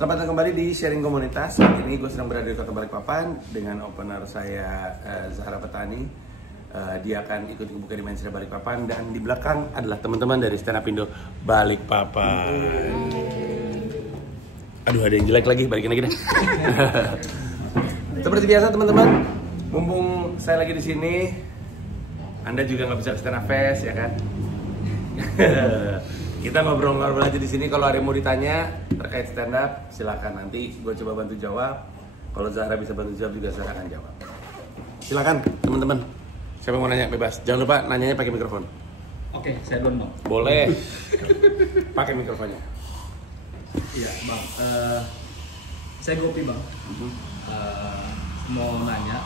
Selamat datang kembali di Sharing Komunitas. Saat ini gue sedang berada di Kota Balikpapan dengan opener saya Zahra Petani. Dia akan ikut buka di Mindset Balikpapan dan di belakang adalah teman-teman dari Stand Up Indo Balikpapan. Aduh, ada yang jelek lagi, balikin lagi deh. Seperti biasa teman-teman, mumpung saya lagi di sini, Anda juga nggak bisa stand up fest ya kan? Kita ngobrol-ngobrol aja di sini. Kalau ada yang mau ditanya terkait stand up, silakan, nanti gue coba bantu jawab. Kalau Zahra bisa bantu jawab juga, Zahra akan jawab. Silakan teman-teman. Siapa yang mau nanya bebas. Jangan lupa nanyanya pakai mikrofon. Oke, saya duluan bang. Boleh. Pakai mikrofonnya. Iya bang. Saya Gopi bang. Mau nanya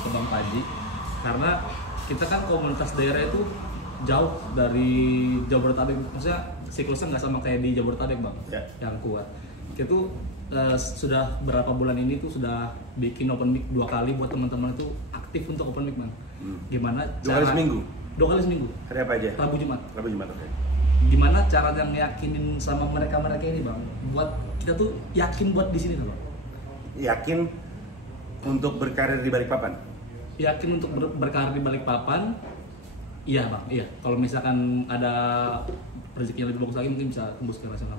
ke Bang Paji, karena kita kan komunitas daerah itu jauh dari Jabodetabek, maksudnya siklusnya nggak sama kayak di Jabodetabek bang, yang kuat. Itu sudah berapa bulan ini tuh sudah bikin open mic 2 kali buat teman-teman itu aktif untuk open mic bang. Gimana? 2 kali seminggu? 2 kali seminggu. Hari apa aja? Rabu Jumat. Rabu Jumat, oke. Gimana cara yang yakinin sama mereka ini bang, buat kita tuh yakin buat di sini bang? Yakin untuk berkarir di Balikpapan? Yakin untuk berkarir di Balikpapan. Iya bang, iya. Kalau misalkan ada rezeki yang lebih bagus lagi mungkin bisa tembus ke nasional.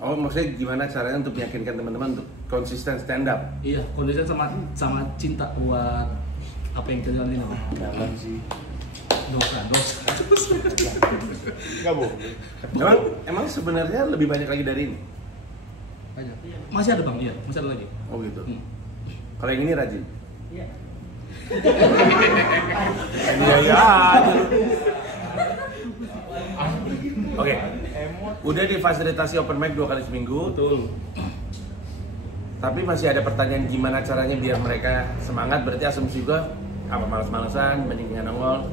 Oh, maksudnya gimana caranya untuk meyakinkan teman-teman untuk konsisten stand up? Iya, konsisten sama cinta buat apa yang kita jalanin bang. Dalam sih. Dosa. Enggak bohong. Emang sebenarnya lebih banyak lagi dari ini? Masih ada bang, iya, masih ada lagi. Oh gitu. Kalau yang ini rajin? Iya. Iya. Oke. Udah difasilitasi open mic 2 kali seminggu. Betul. Tapi masih ada pertanyaan gimana caranya biar mereka semangat. Berarti asumsi gua apa, malas-malasan, banyak yang nongol.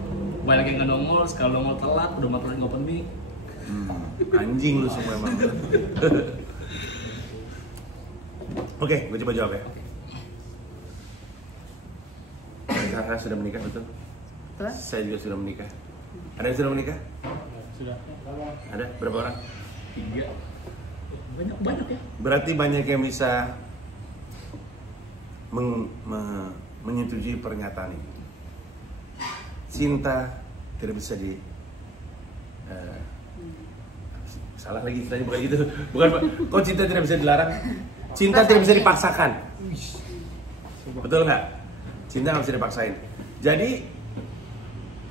Banyak yang nggak nongol, sekali nongol telat, udah makan open mic. Anjing lu semua emang. Oke, gue coba jawab ya. Zahra sudah menikah, betul? Betul. Saya juga sudah menikah. Ada yang sudah menikah? Sudah. Ada? Berapa orang? 3. Banyak ya. Berarti banyak yang bisa menyetujui pernyataan ini. Cinta tidak bisa di salah lagi istilahnya, bukan gitu. Bukan, kok cinta tidak bisa dilarang? Cinta tidak bisa dipaksakan. Betul nggak? Cinta nggak bisa dipaksain. Jadi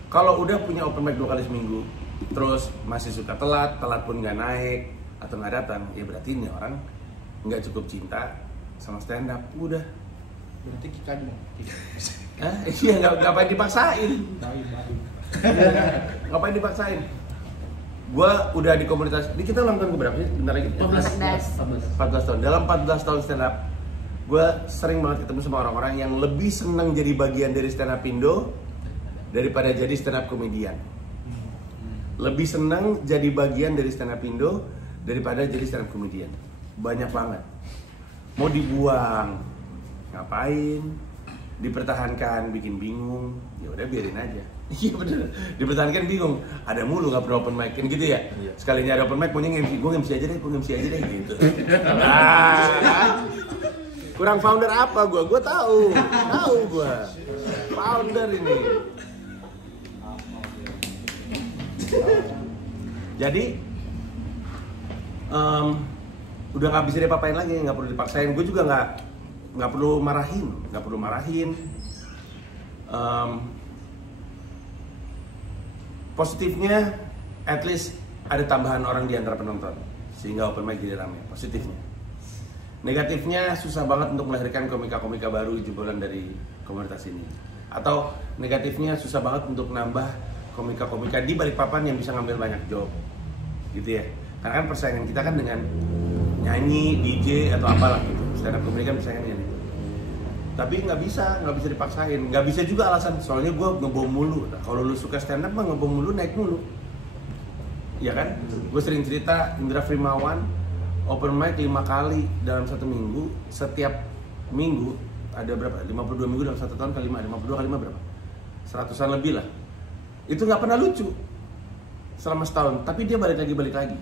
kalau udah punya open mic 2 kali seminggu, terus masih suka telat pun nggak naik atau nggak datang, ya berarti ini orang nggak cukup cinta sama stand up. Udah. Berarti kita juga. Iya, ngapain dipaksain? Ngapain dipaksain? Gua udah di komunitas, ini kita ulang tahun keberapa sih? Bentar lagi. 14 tahun. Dalam 14 tahun stand up, gue sering banget ketemu sama orang-orang yang lebih senang jadi bagian dari stand up Indo daripada jadi stand up komedian. Lebih senang jadi bagian dari stand up Indo daripada jadi stand up komedian. Banyak banget. Mau dibuang, ngapain? Dipertahankan, bikin bingung. Ya udah biarin aja. Iya bener. Dipertahankan bingung. Ada mulu nggak pernah open mic kan gitu ya. Sekalinya ada open mic, punya MC, gue MC aja deh, gitu. Kurang founder apa gue? Gue tahu gue. Founder ini. Jadi udah nggak bisa diapa-apain lagi, nggak perlu dipaksain. Gue juga nggak perlu marahin. Positifnya, at least ada tambahan orang di antara penonton sehingga open mic jadi ramai. Positifnya. Negatifnya susah banget untuk melahirkan komika-komika baru jebolan dari komunitas ini. Atau negatifnya susah banget untuk nambah komika-komika di Balikpapan yang bisa ngambil banyak job, gitu ya. Karena kan persaingan kita kan dengan nyanyi, DJ atau apalah gitu. Stand up comedy kan persaingannya gitu. Tapi nggak bisa dipaksain. Nggak bisa juga alasan, soalnya gue ngebom mulu. Nah, kalau lu suka stand up mah ngebom mulu, naik mulu. Iya kan? Gue sering cerita Indra Frimawan open mic 5 kali dalam 1 minggu. Setiap minggu ada berapa? 52 minggu dalam 1 tahun kali 5. 52 kali 5 berapa? 100-an lebih lah. Itu nggak pernah lucu selama setahun, tapi dia balik lagi.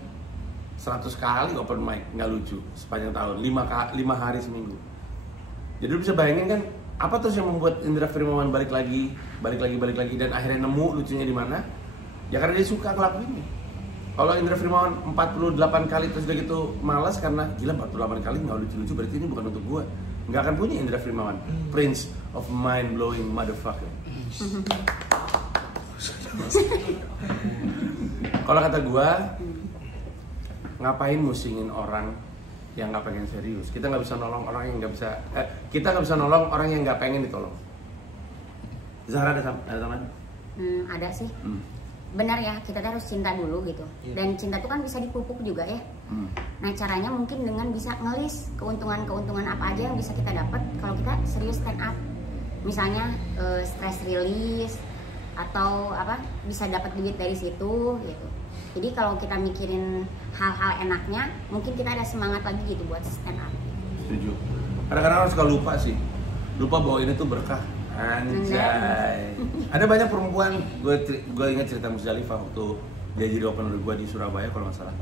100 kali open mic, nggak lucu sepanjang tahun, 5 hari seminggu. Jadi lu bisa bayangin kan, apa terus yang membuat Indra Firmawan balik lagi, dan akhirnya nemu lucunya di mana? Ya karena dia suka ngelakuinnya. Kalau Indra Firmawan 48 kali terus udah gitu malas karena gila 48 kali nggak lucu-lucu, berarti ini bukan untuk gua. Nggak akan punya Indra Firmawan, Prince of Mind Blowing Motherfucker. Kalau kata gua, ngapain musingin orang yang nggak pengen serius? Kita nggak bisa nolong orang yang nggak bisa. Kita nggak bisa nolong orang yang nggak pengen ditolong. Zahra ada tambahan? Ada sih. Benar ya, kita harus cinta dulu gitu. Dan cinta itu kan bisa dipupuk juga ya. Nah caranya mungkin dengan bisa ngelis keuntungan-keuntungan apa aja yang bisa kita dapat kalau kita serius stand up. Misalnya stress release atau apa bisa dapat duit dari situ gitu. Jadi kalau kita mikirin hal-hal enaknya, mungkin kita ada semangat lagi gitu buat stand up. Setuju. Kadang-kadang orang suka lupa sih, lupa bahwa ini tuh berkah. Anjay. Ada banyak perempuan, gue ingat cerita Musdalifah waktu dia jadi opener gue di Surabaya kalau nggak salah.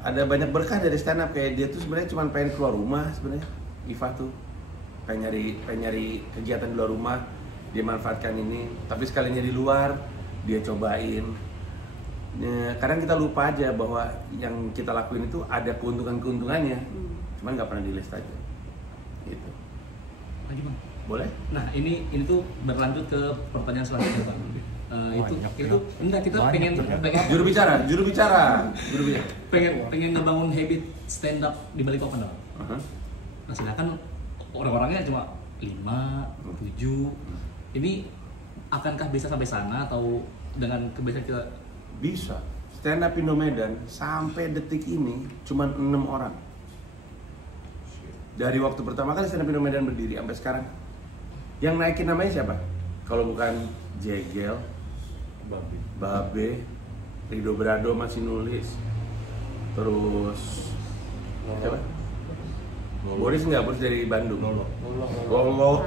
Ada banyak berkah dari stand up, kayak dia tuh sebenarnya cuma pengen keluar rumah sebenarnya. Iva tuh pengen nyari kegiatan di luar rumah, dia manfaatkan ini. Tapi sekalinya di luar, dia cobain. Kadang kita lupa aja bahwa yang kita lakuin itu ada keuntungannya, cuman nggak pernah di-list aja. Gitu. Lagi bang. Boleh? Nah ini tuh berlanjut ke pertanyaan selanjutnya bang. Itu enggak, kita pengen juru bicara pengen ngebangun habit stand up di balik open bang. Nah silakan orang-orangnya cuma 5, 7. Ini akankah bisa sampai sana atau dengan kebiasaan kita? Bisa. Stand up Indo Medan sampai detik ini cuma 6 orang. Dari waktu pertama kali stand up Indo Medan berdiri sampai sekarang, yang naikin namanya siapa? Kalau bukan Jegel, Babe, Rido Brado masih nulis, terus siapa? Boris nggak, Boris dari Bandung. Lolo.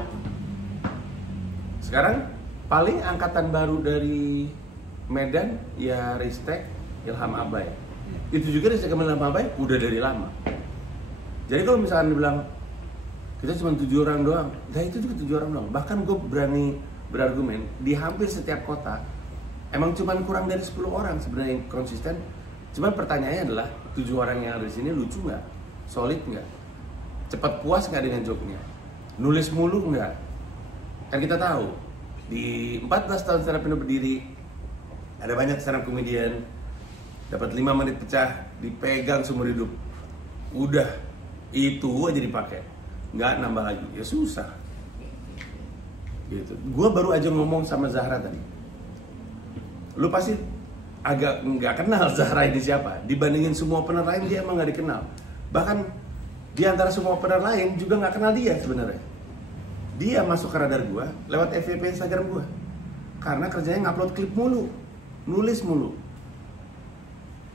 Sekarang paling angkatan baru dari Medan ya Ristek, Ilham Abai. Itu juga Ristek sama Ilham Abai udah dari lama. Jadi kalau misalkan dibilang kita cuma 7 orang doang, nah itu juga 7 orang doang. Bahkan gue berani berargumen di hampir setiap kota emang cuma kurang dari 10 orang sebenarnya yang konsisten. Cuman pertanyaannya adalah 7 orang yang ada di sini lucu nggak, solid nggak, cepat puas nggak dengan joke-nya, nulis mulu nggak. Kan kita tahu di 14 tahun stand up Indo berdiri ada banyak stand up comedian dapat 5 menit pecah dipegang seumur hidup, udah itu aja dipakai, nggak nambah lagi, ya susah gitu. Gue baru aja ngomong sama Zahra tadi, lu pasti agak nggak kenal Zahra ini siapa dibandingin semua opener lain. Dia emang nggak dikenal, bahkan di antara semua opener lain juga nggak kenal dia sebenarnya. Dia masuk ke radar gue lewat FYP Instagram gue karena kerjanya ngupload klip mulu, nulis mulu.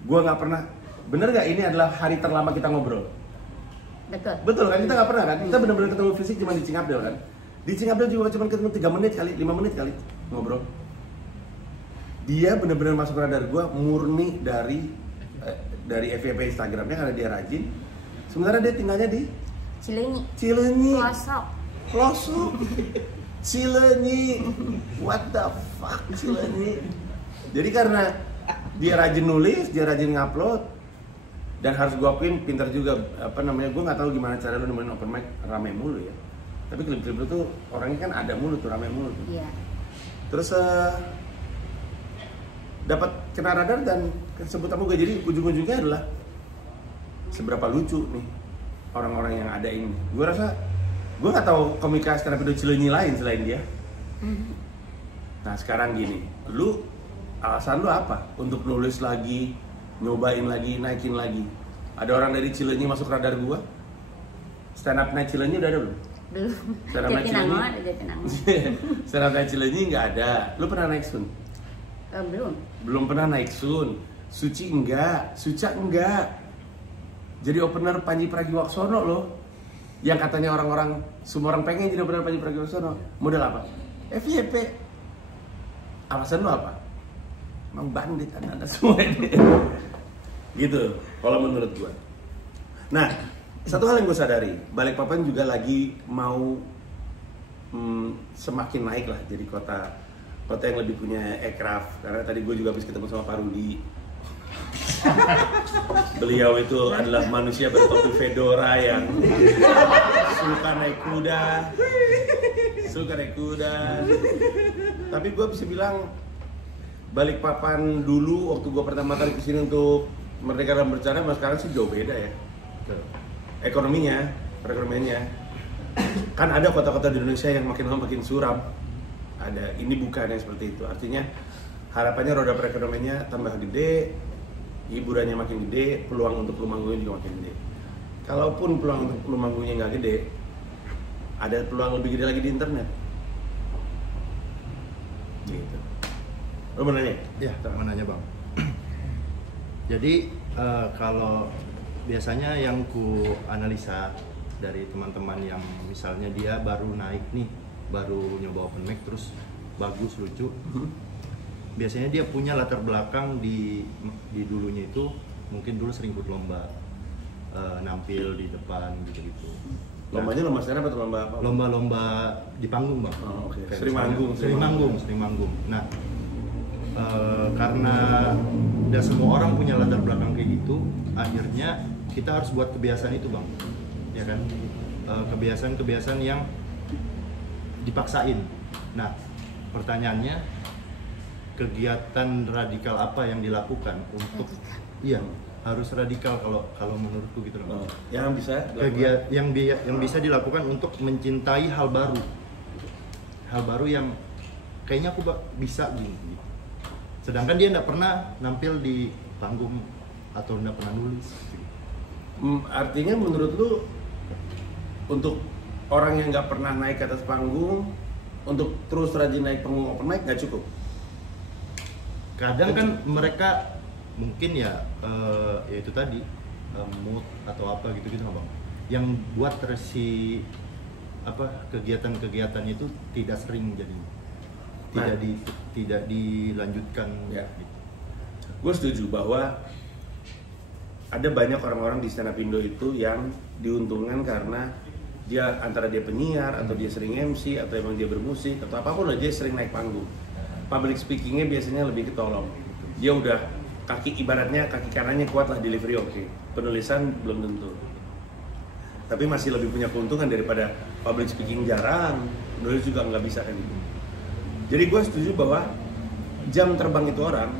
Gue nggak pernah, bener nggak ini adalah hari terlama kita ngobrol? Betul kan, kita nggak pernah kan, kita benar-benar ketemu fisik cuma di Cingabdel kan. Di Cingabdel juga cuma ketemu 3 menit kali, 5 menit kali ngobrol. Dia benar-benar masuk radar gue murni dari FYP Instagramnya karena dia rajin. Sementara dia tinggalnya di Cileunyi. Pelosok. Cileunyi. What the fuck Cileunyi. Jadi karena dia rajin nulis, dia rajin ngupload. Dan harus gue akuin pintar juga, gue nggak tahu gimana cara lu nemenin open mic rame mulu ya. Tapi klip-klip lu tuh orangnya kan ada mulu tuh, rame mulu tuh. Iya. Terus dapat kena radar dan sebut sama gue, jadi ujung-ujungnya adalah seberapa lucu nih orang-orang yang ada ini. Gue rasa gue nggak tahu komika stand up Indo Cileunyi lain selain dia. Nah sekarang gini, alasan lu apa untuk nulis lagi, nyobain lagi, naikin lagi? Ada orang dari Cileunyi masuk radar gua. Stand up night Cileunyi udah ada belum? Belum. Stand up night Cileunyi ada, stand up night Cileunyi nggak ada. Lu pernah naik Sun? Belum pernah naik Sun. Suci enggak, Suca enggak. Jadi opener Panji Pragiwaksono loh. Yang katanya orang-orang, semua orang pengen jadi opener Panji Pragiwaksono. Modal apa? FYP. Alasan lu apa? Emang bandit anak-anak semua ini. Gitu, kalau menurut gue. Nah, satu hal yang gue sadari, Balikpapan juga lagi mau semakin naik lah jadi kota yang lebih punya aircraft. Karena tadi gue juga habis ketemu sama Pak Rudi. Beliau itu adalah manusia bertopi fedora yang suka naik kuda. Tapi gue bisa bilang Balikpapan dulu waktu gue pertama kali kesini untuk Merdeka dan Bercanda, mas sekarang sih jauh beda ya. Perekonomiannya. Kan ada kota-kota di Indonesia yang makin lama makin suram. Ada, ini bukan yang seperti itu. Artinya harapannya roda perekonomiannya tambah gede, hiburannya makin gede, peluang untuk pelumanggungnya juga makin gede. Kalaupun peluang untuk pelumanggungnya nggak gede, ada peluang lebih gede lagi di internet. Gitu. Lo mau nanya? Ya, mau nanya bang. Jadi kalau biasanya yang ku analisa dari teman-teman yang misalnya dia baru naik nih, baru nyoba open mic terus bagus, lucu. Biasanya dia punya latar belakang di dulunya itu mungkin dulu sering ikut lomba, nampil di depan gitu-gitu. Lombanya lomba stand up atau lomba apa? Lomba di panggung bang. Oh, oke. Kayak Sering manggung. Nah, karena udah semua orang punya latar belakang kayak gitu, akhirnya kita harus buat kebiasaan itu bang, ya kan? Kebiasaan-kebiasaan yang dipaksain. Nah, pertanyaannya, kegiatan radikal apa yang dilakukan untuk, iya harus radikal kalau menurutku gitu loh. Yang bisa yang bisa dilakukan untuk mencintai hal baru yang kayaknya aku bisa gini. Sedangkan dia nggak pernah nampil di panggung atau nggak pernah nulis. Artinya menurut lu untuk orang yang nggak pernah naik ke atas panggung untuk terus rajin naik panggung open mic nggak cukup? Kadang kan mereka mungkin ya itu tadi mood atau apa gitu bang, yang buat tersi kegiatan-kegiatan itu tidak sering jadi tidak dilanjutkan ya. Gitu. Gue setuju bahwa ada banyak orang-orang di stand up Indo itu yang diuntungkan karena dia antara dia penyiar atau dia sering MC atau emang dia bermusik atau apapun lah, dia sering naik panggung. Public speakingnya biasanya lebih ketolong. Dia udah ibaratnya kaki kanannya kuat lah, delivery oke. Penulisan belum tentu. Tapi masih lebih punya keuntungan daripada public speaking jarang, nulis juga nggak bisa kan gitu. Jadi gue setuju bahwa jam terbang itu orang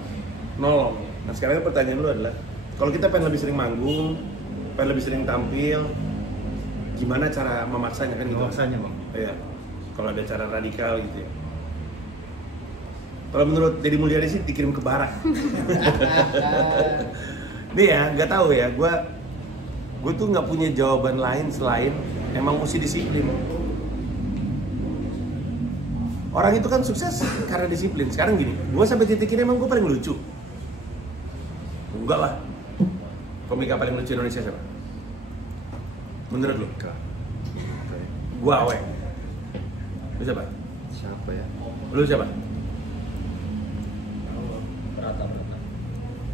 nolong. Nah sekarang pertanyaan lu adalah, kalau kita pengen lebih sering manggung, pengen lebih sering tampil, gimana cara memaksanya kan gitu? Memaksanya bang. Iya. Kalau ada cara radikal gitu ya. Kalau menurut Deddy Mulyadi sih dikirim ke barat. Nih ya, nggak tahu ya. Gue tuh nggak punya jawaban lain selain emang mesti disiplin. Orang itu kan sukses karena disiplin. Sekarang gini, gue sampai titik ini emang gue paling lucu. Enggak lah. Komika paling lucu Indonesia siapa? Menurut lu? Gue Awe. Lu siapa? Siapa ya? Lu siapa? Berata.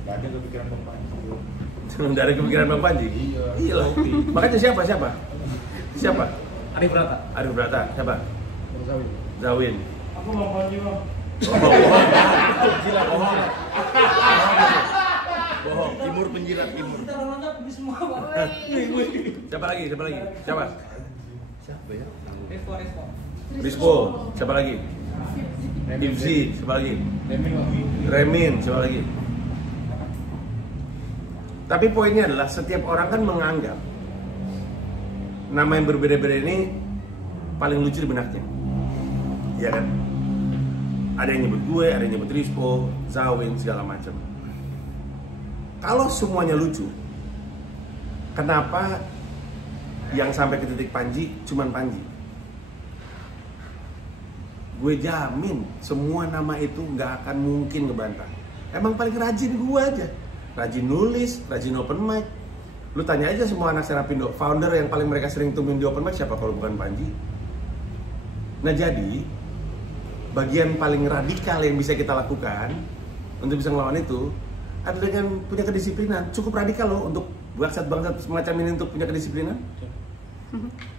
Gak ada kepikiran Bang Panji. Dari kepikiran Bang Panji? Iya lah. Makanya siapa? Arif Brata. Siapa? Zawin. Aku Bang Panji bang. Bohong. Timur penjilat timur. Kita lengkap di semua bang. Siapa lagi? Siapa? Siapa ya? Rispo. Siapa lagi? Divzi. Siapa lagi? Remin. Siapa lagi? Tapi poinnya adalah setiap orang kan menganggap nama yang berbeda-beda ini paling lucu di benaknya. Iya kan? Ada yang nyebut gue, ada yang nyebut Rispo, Zawin, segala macam. Kalau semuanya lucu, kenapa yang sampai ke titik Panji cuman Panji? Gue jamin semua nama itu nggak akan mungkin ngebantah. Emang paling rajin gue aja. Rajin nulis, rajin open mic. Lu tanya aja semua anak stand up Indo, founder yang paling mereka sering temuin di open mic siapa kalau bukan Panji? Nah jadi, bagian paling radikal yang bisa kita lakukan untuk bisa ngelawan itu ada dengan punya kedisiplinan. Cukup radikal loh untuk bangsat-bangsat semacam ini untuk punya kedisiplinan.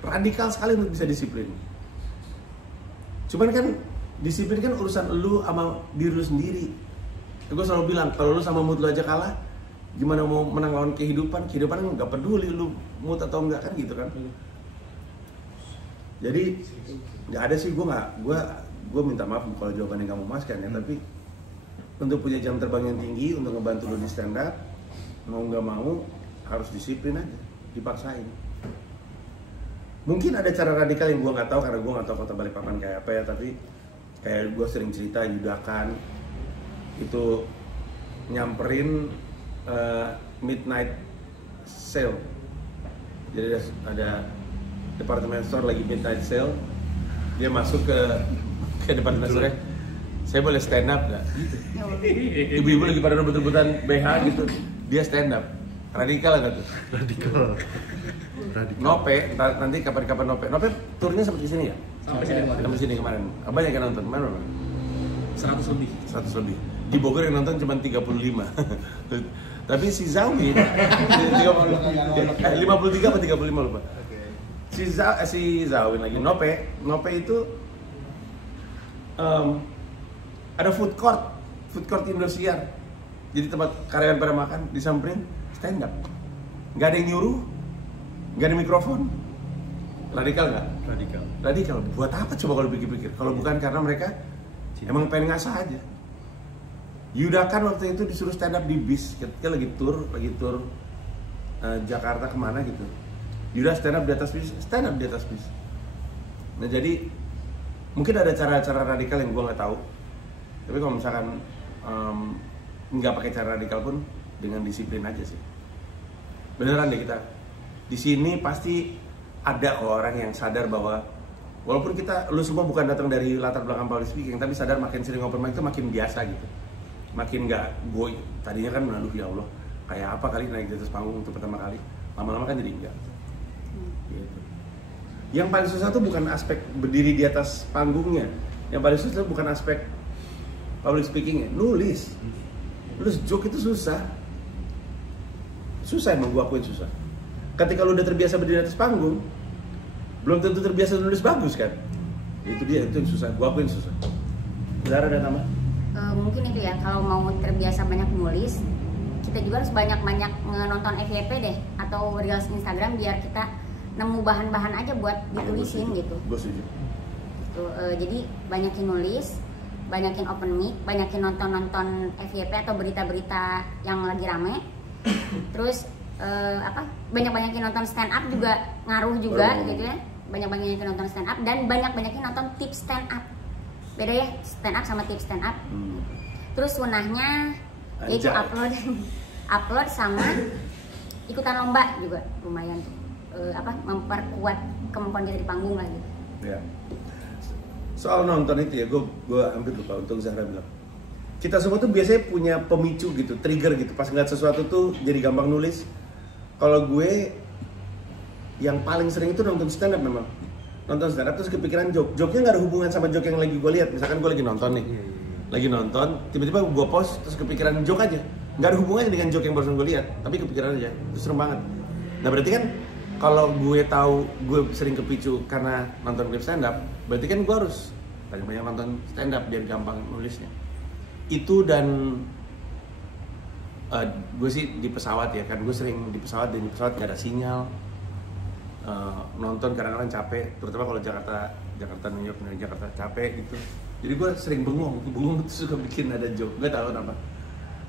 Radikal sekali untuk bisa disiplin. Cuman kan disiplin kan urusan lu sama diri lu sendiri. Gue selalu bilang kalau lu sama mood lu aja kalah, gimana mau menang lawan kehidupan? Kehidupan kan nggak peduli lu mood atau enggak kan gitu kan. Jadi nggak ada sih, gue minta maaf kalau jawabannya kamu memuaskan ya, tapi untuk punya jam terbang yang tinggi, untuk ngebantu lu di stand up, mau nggak mau harus disiplin aja, dipaksain. Mungkin ada cara radikal yang gue nggak tahu karena gue nggak tahu Kota Balikpapan kayak apa ya, tapi kayak gue sering cerita Yudakan itu nyamperin midnight sale. Jadi ada department store lagi midnight sale, dia masuk ke department store, saya boleh stand up nggak? Ibu-ibu lagi pada rebut-rebutan BH gitu, dia stand up. Radikal nggak tuh? Radikal. Nope, nanti kapan-kapan Nope turnya sampai sini ya? Sampai sini kemarin. Banyak yang nonton, mana? 100 lebih. 100 lebih. Di Bogor yang nonton cuma 35. Tapi si Zawin 53 atau 35 lupa. Si Zawin lagi Nope itu ada food court Indosiar. Jadi tempat karyawan pada makan, disamperin stand up. Nggak ada yang nyuruh, nggak ada mikrofon. Radikal nggak? Radikal. Buat apa coba kalau pikir-pikir? Kalau bukan karena mereka emang pengen ngasah aja. Yudakan waktu itu disuruh stand up di bis, ketika lagi tour Jakarta kemana gitu. Yuda stand up di atas bis. Nah jadi mungkin ada cara-cara radikal yang gue nggak tahu. Tapi kalau misalkan nggak pakai cara radikal pun dengan disiplin aja sih. Beneran deh, kita di sini pasti ada orang yang sadar bahwa walaupun lu semua bukan datang dari latar belakang public speaking, tapi sadar makin sering open mic itu makin biasa gitu. Makin nggak boy. Tadinya kan aduh ya Allah, kayak apa kali naik di atas panggung untuk pertama kali. Lama-lama kan jadi enggak. Gitu. Yang paling susah tuh bukan aspek berdiri di atas panggungnya. Yang paling susah tuh bukan aspek public speakingnya. Nulis joke itu susah. Susah, emang gua akuin susah. Ketika lu udah terbiasa berdiri di atas panggung, belum tentu terbiasa nulis bagus kan. Itu yang susah, gua akuin susah. Benar ada nama? Mungkin itu ya, kalau mau terbiasa banyak nulis, kita juga harus banyak-banyak nonton FYP deh atau reels Instagram biar kita nemu bahan-bahan aja buat ditulisin gitu. Gue setuju. Jadi banyakin nulis, banyakin open mic, banyakin nonton FYP atau berita-berita yang lagi rame. Terus banyak-banyakin nonton stand up juga ngaruh juga gitu ya. Banyak-banyakin nonton stand up dan banyak-banyakin nonton tips stand up. Beda ya, stand up sama tips stand up. Terus sunahnya yaitu upload sama ikutan lomba juga lumayan tuh. Memperkuat kemampuan kita di panggung lah gitu. Ya. Soal nonton itu ya, gue hampir lupa untuk Zahra bilang. Kita semua tuh biasanya punya pemicu gitu, trigger gitu. Pas ngeliat sesuatu tuh jadi gampang nulis. Kalau gue yang paling sering itu nonton stand up memang. Nonton stand up terus kepikiran joke-nya nggak ada hubungan sama joke yang lagi gue lihat. Misalkan gue lagi nonton nih, lagi nonton, tiba-tiba gue post terus kepikiran joke aja. Nggak ada hubungannya dengan joke yang barusan gue lihat, tapi kepikiran aja. Itu serem banget. Nah berarti kan kalau gue tahu gue sering kepicu karena nonton klip stand up, berarti kan gue harus banyak-banyak nonton stand up biar gampang nulisnya. Itu dan gue sih di pesawat ya kan, gue sering di pesawat dan di pesawat nggak ada sinyal. Nonton kadang-kadang capek, terutama kalau Jakarta New York Jakarta capek gitu. Jadi gue sering bengong tuh suka bikin ada joke, nggak tahu kenapa.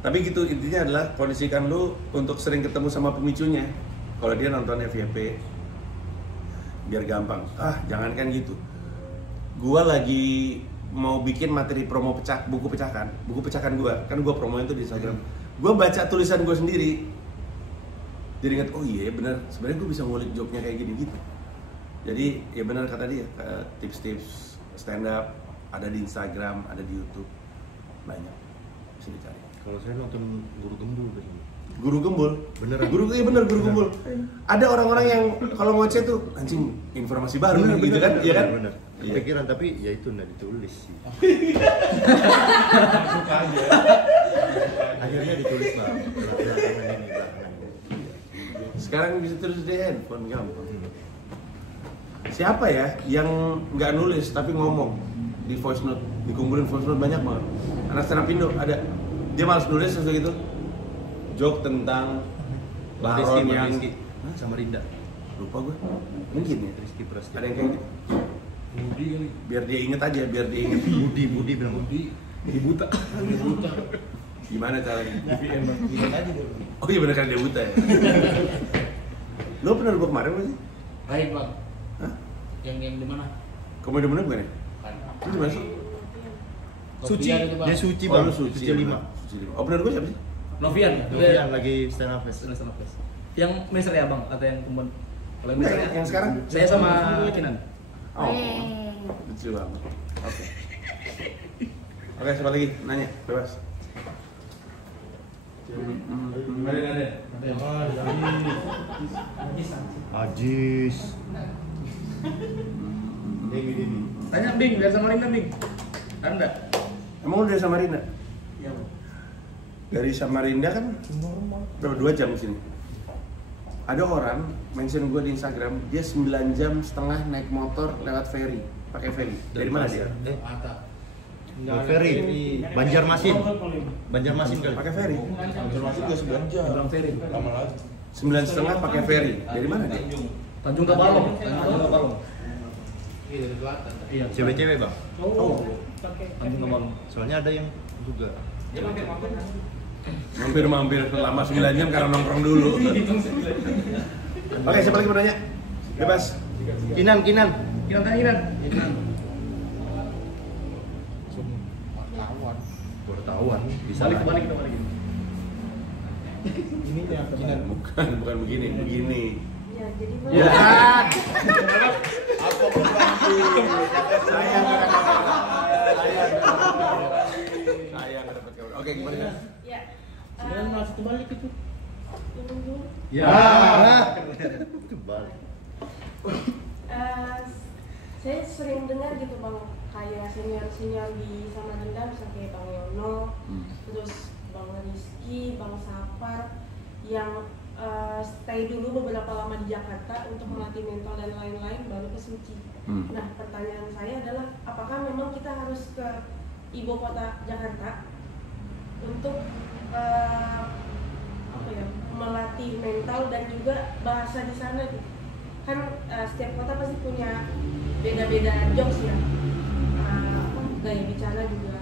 Tapi gitu intinya adalah kondisikan lu untuk sering ketemu sama pemicunya. Kalau dia nonton FYP biar gampang. Jangankan gitu. Gua lagi mau bikin materi promo buku pecahan gua. Kan gua promoin itu di Instagram. Gua baca tulisan gua sendiri. Jadi ingat, oh iya benar, sebenarnya gua bisa ngulik joke-nya kayak gini gitu. Jadi ya benar kata dia, tips-tips stand up ada di Instagram, ada di YouTube. Banyak. Bisa dicari. Kalau saya nonton Guru Gembul biasanya. Guru Gembul, beneran? Guru Gembul. Ada orang-orang yang kalau ngoceh tuh anjing informasi baru gitu kan, iya kan? Bener. kepikiran tapi ya itu nggak ditulis sih. Suka aja. Akhirnya ditulis bang. Belakangan ini belakangan. Sekarang bisa terus di handphone gampang. Siapa ya yang nggak nulis tapi ngomong di voice note, dikumpulin voice note banyak banget. Anak stand up Indo ada, dia malas nulis terus gitu. Joke tentang Baron yang Rizky. Sama Rinda. lupa gue, mungkin ya. Rizky Prasetyo. Ada yang kayak gitu. Budi kali. Biar dia inget aja, biar dia inget. Budi bilang Budi. Jadi buta. Buta. Gimana caranya? VPN bang. Ingat aja dulu. Oh iya bener kan dia buta ya. Lo pernah lupa kemarin gak sih? Lain bang. Hah? Yang di mana? Komedi bener bukan ya? Kan. Itu di mana sih? Suci. Novian itu, Bang. Dia Suci Oh, bang. lu Suci Suci 5. Suci 5. Oh bener gue siapa sih? Novian. Yang lagi stand up fest. Stand up fest. Yang mister ya bang atau yang kemben? Kalau yang Nah, mister yang sekarang? Saya sama Kinan. Oh, Eh. lucu banget. Oke. Oke, siapa lagi? Nanya, bebas. Ajis. Tanya Bing, dari Samarinda Bing. Kan enggak? Emang lu dari Samarinda? Iya. Dari Samarinda kan berapa 2 jam sini? Ada orang mention gue di Instagram, dia 9,5 jam naik motor lewat ferry, pakai ferry. Dari mana dia? Mata. Ferry. Banjarmasin. Banjarmasin kali. Pakai ferry. Termasuk juga 9 jam. Bilang ferry. Lama lagi. 9,5 pakai ferry. Dari mana dia? Tanjung Kabalong. Tanjung Kabalong. Iya dari selatan. Iya. Cewek-cewek bang. Oh. Tanjung Kabalong. Soalnya ada yang juga. Dia pakai Mampir selama 9 jam karena nongkrong dulu. Oke, siapa lagi mau nanya? Bebas. Kinan. Kinan tanya Kinan. Wartawan bisa Balik lah. kita balik. Ini yang Kinan. Bukan begini. Ya, jadi Ya. Apa pembantu? Saya nggak dapat kabar. Oke, gimana? ya. Sebenarnya masih terbalik itu. Ya. Kebalik. Saya sering dengar gitu bang, kayak senior di Samarinda misalnya kayak Bang Yono, terus Bang Rizky, Bang Sapar yang stay dulu beberapa lama di Jakarta untuk melatih mental dan lain-lain baru ke Suci. Nah pertanyaan saya adalah apakah memang kita harus ke ibu kota Jakarta untuk melatih mental dan juga bahasa di sana gitu? Kan setiap kota pasti punya beda-beda jokes ya, gaya bicara juga.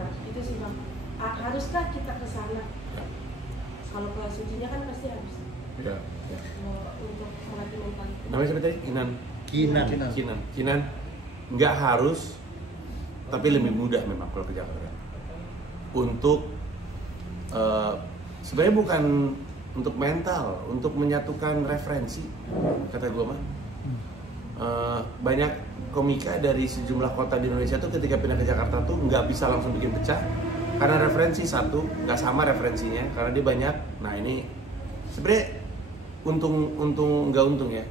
Nah itu sih bang, haruskah kita ke sana? Kalau ke Sucinya kan pasti harus Ya. untuk melatih mental. Namanya siapa tadi? Kinan. Nggak harus, tapi lebih mudah memang kalau ke Jakarta. Untuk sebenarnya bukan untuk mental, untuk menyatukan referensi, kata gue mah. Banyak komika dari sejumlah kota di Indonesia tuh ketika pindah ke Jakarta tuh nggak bisa langsung bikin pecah karena referensi satu nggak sama referensinya, karena dia banyak. Nah ini sebenarnya untung nggak untung ya,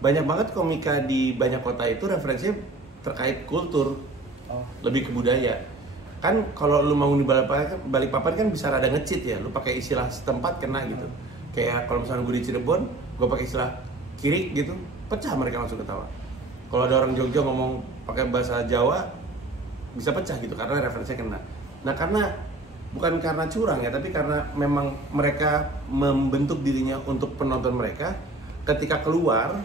banyak banget komika di banyak kota itu referensinya terkait kultur, lebih ke budaya. Kan kalau lu mau di Balikpapan kan bisa rada ngecit ya, lu pakai istilah setempat kena gitu. Kayak kalau misalnya gue di Cirebon, gue pakai istilah kiri gitu, pecah mereka langsung ketawa. Kalau ada orang Jogja ngomong pakai bahasa Jawa, bisa pecah gitu karena referensinya kena. Nah karena bukan karena curang ya, tapi karena memang mereka membentuk dirinya untuk penonton mereka, ketika keluar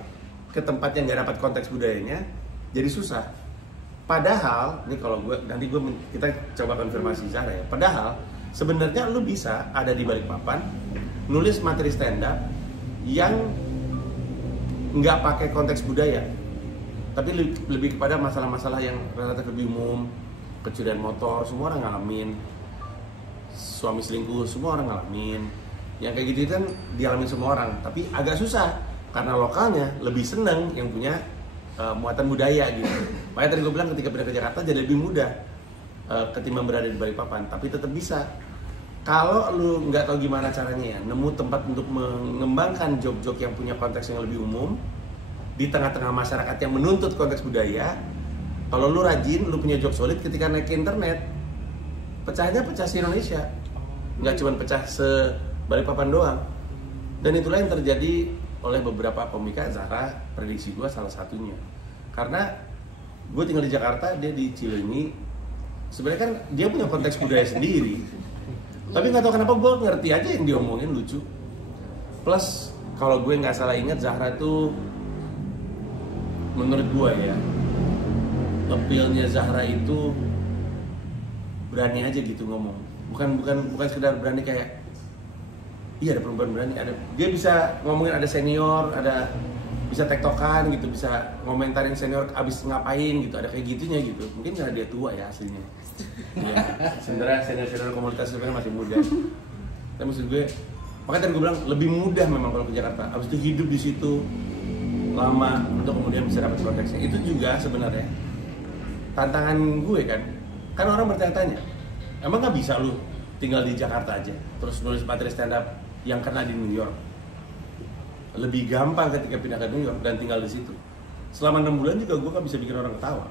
ke tempat yang nggak dapat konteks budayanya, jadi susah. Padahal, ini kalau kita coba konfirmasi Zara ya. Padahal sebenarnya lu bisa ada di Balikpapan, nulis materi stand up yang nggak pakai konteks budaya, tapi lebih kepada masalah-masalah yang relatif lebih umum, pencurian motor, semua orang ngalamin, suami selingkuh, semua orang ngalamin, yang kayak gitu kan dialami semua orang, tapi agak susah karena lokalnya lebih seneng yang punya muatan budaya gitu. Makanya tadi gue bilang ketika pindah ke Jakarta jadi lebih mudah ketimbang berada di Balikpapan, tapi tetap bisa. Kalau lu nggak tahu gimana caranya ya, nemu tempat untuk mengembangkan joke-joke yang punya konteks yang lebih umum di tengah-tengah masyarakat yang menuntut konteks budaya, Kalau lu rajin, lu punya job solid, ketika naik ke internet, pecahnya pecah se-Indonesia, nggak cuma pecah se-Balikpapan doang. Dan itulah yang terjadi oleh beberapa komika. Zahra, prediksi gue salah satunya. Karena gue tinggal di Jakarta, dia di Cileunyi. Sebenarnya kan dia punya konteks budaya sendiri. Tapi nggak tahu kenapa gue ngerti aja yang diomongin lucu. Plus kalau gue nggak salah ingat, Zahra tuh menurut gue ya, appeal-nya Zahra itu berani aja gitu ngomong. Bukan sekedar berani kayak iya ada perempuan berani, ada dia bisa ngomongin ada senior, ada bisa tektokan gitu, bisa ngomentarin senior abis ngapain gitu, ada kayak gitunya gitu. Mungkin karena dia tua ya aslinya. Ya, sebenarnya senior komunitas sebenarnya masih muda. Tapi maksud gue, makanya tadi gue bilang lebih mudah memang kalau ke Jakarta. Abis itu hidup di situ lama untuk kemudian bisa dapat konteksnya. Itu juga sebenarnya tantangan gue kan. Kan orang bertanya-tanya, emang nggak bisa lu tinggal di Jakarta aja terus nulis materi stand up yang kena di New York? Lebih gampang ketika pindah ke New York dan tinggal di situ. Selama 6 bulan juga gue gak bisa bikin orang ketawa.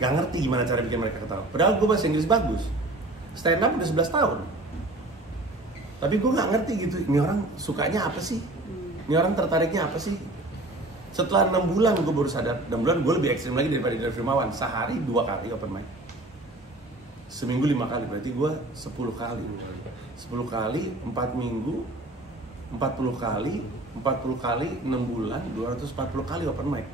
Gak ngerti gimana cara bikin mereka ketawa. Padahal gue bahasa Inggris bagus. Stand up udah 11 tahun. Tapi gue gak ngerti gitu, ini orang sukanya apa sih? Ini orang tertariknya apa sih? Setelah 6 bulan gue baru sadar. 6 bulan gue lebih ekstrim lagi daripada Dilan Firmawan. Sehari 2 kali open mic. Seminggu 5 kali, berarti gue 10 kali. 10 kali, 4 minggu, 40 kali, 6 bulan, 240 kali open mic.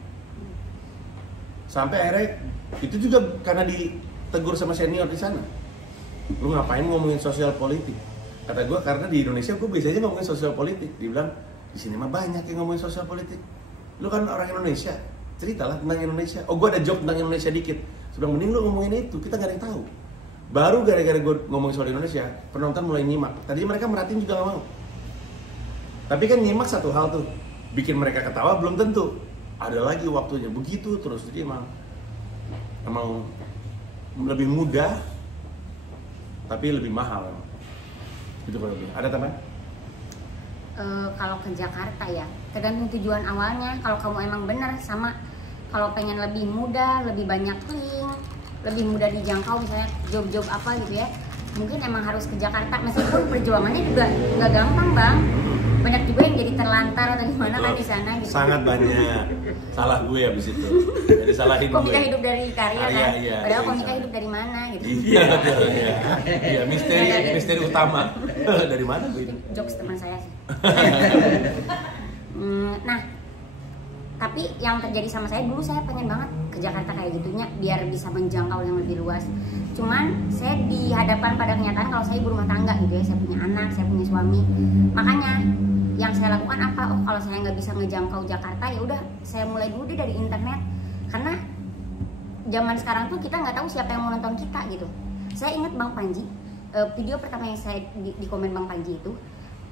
Sampai akhirnya, itu juga karena ditegur sama senior di sana. Lu ngapain ngomongin sosial politik? Kata gue, karena di Indonesia gue biasanya ngomongin sosial politik. Dia bilang, di sini mah banyak yang ngomongin sosial politik. Lu kan orang Indonesia, ceritalah tentang Indonesia. Oh, gue ada joke tentang Indonesia dikit. Sudah mending lu ngomongin itu, kita gak ada yang tahu. Baru gara-gara gue ngomongin soal Indonesia, penonton mulai nyimak. Tadi mereka merhatiin juga gak mau. Tapi kan nyimak satu hal tuh, bikin mereka ketawa belum tentu. Ada lagi waktunya, begitu terus. Jadi emang lebih mudah, tapi lebih mahal. Itu kalau lebih. Ada teman? Kalau ke Jakarta ya, tergantung tujuan awalnya. Kalau kamu emang benar sama, kalau pengen lebih mudah, lebih banyak link, lebih mudah dijangkau, misalnya job-job apa gitu ya, mungkin emang harus ke Jakarta. Meskipun perjuangannya juga nggak gampang bang, banyak juga yang jadi terlantar atau gimana kan di sana gitu. Sangat banyak. Salah gue abis itu. Jadi salahin gue. Komika hidup dari karya kan. Iya, Padahal iya, komika hidup dari mana gitu. Iya, iya. Iya, misteri utama. Dari mana gue ini? Jokes teman saya sih. Nah, tapi yang terjadi sama saya dulu, saya pengen banget ke Jakarta kayak gitunya biar bisa menjangkau yang lebih luas. Cuman saya dihadapkan pada kenyataan kalau saya ibu rumah tangga gitu ya, saya punya anak, saya punya suami. Makanya yang saya lakukan apa? Oh, kalau saya nggak bisa ngejangkau Jakarta, ya udah saya mulai dulu deh dari internet. Karena zaman sekarang tuh kita nggak tahu siapa yang mau nonton kita gitu. Saya ingat Bang Panji, video pertama yang saya di komen Bang Panji itu,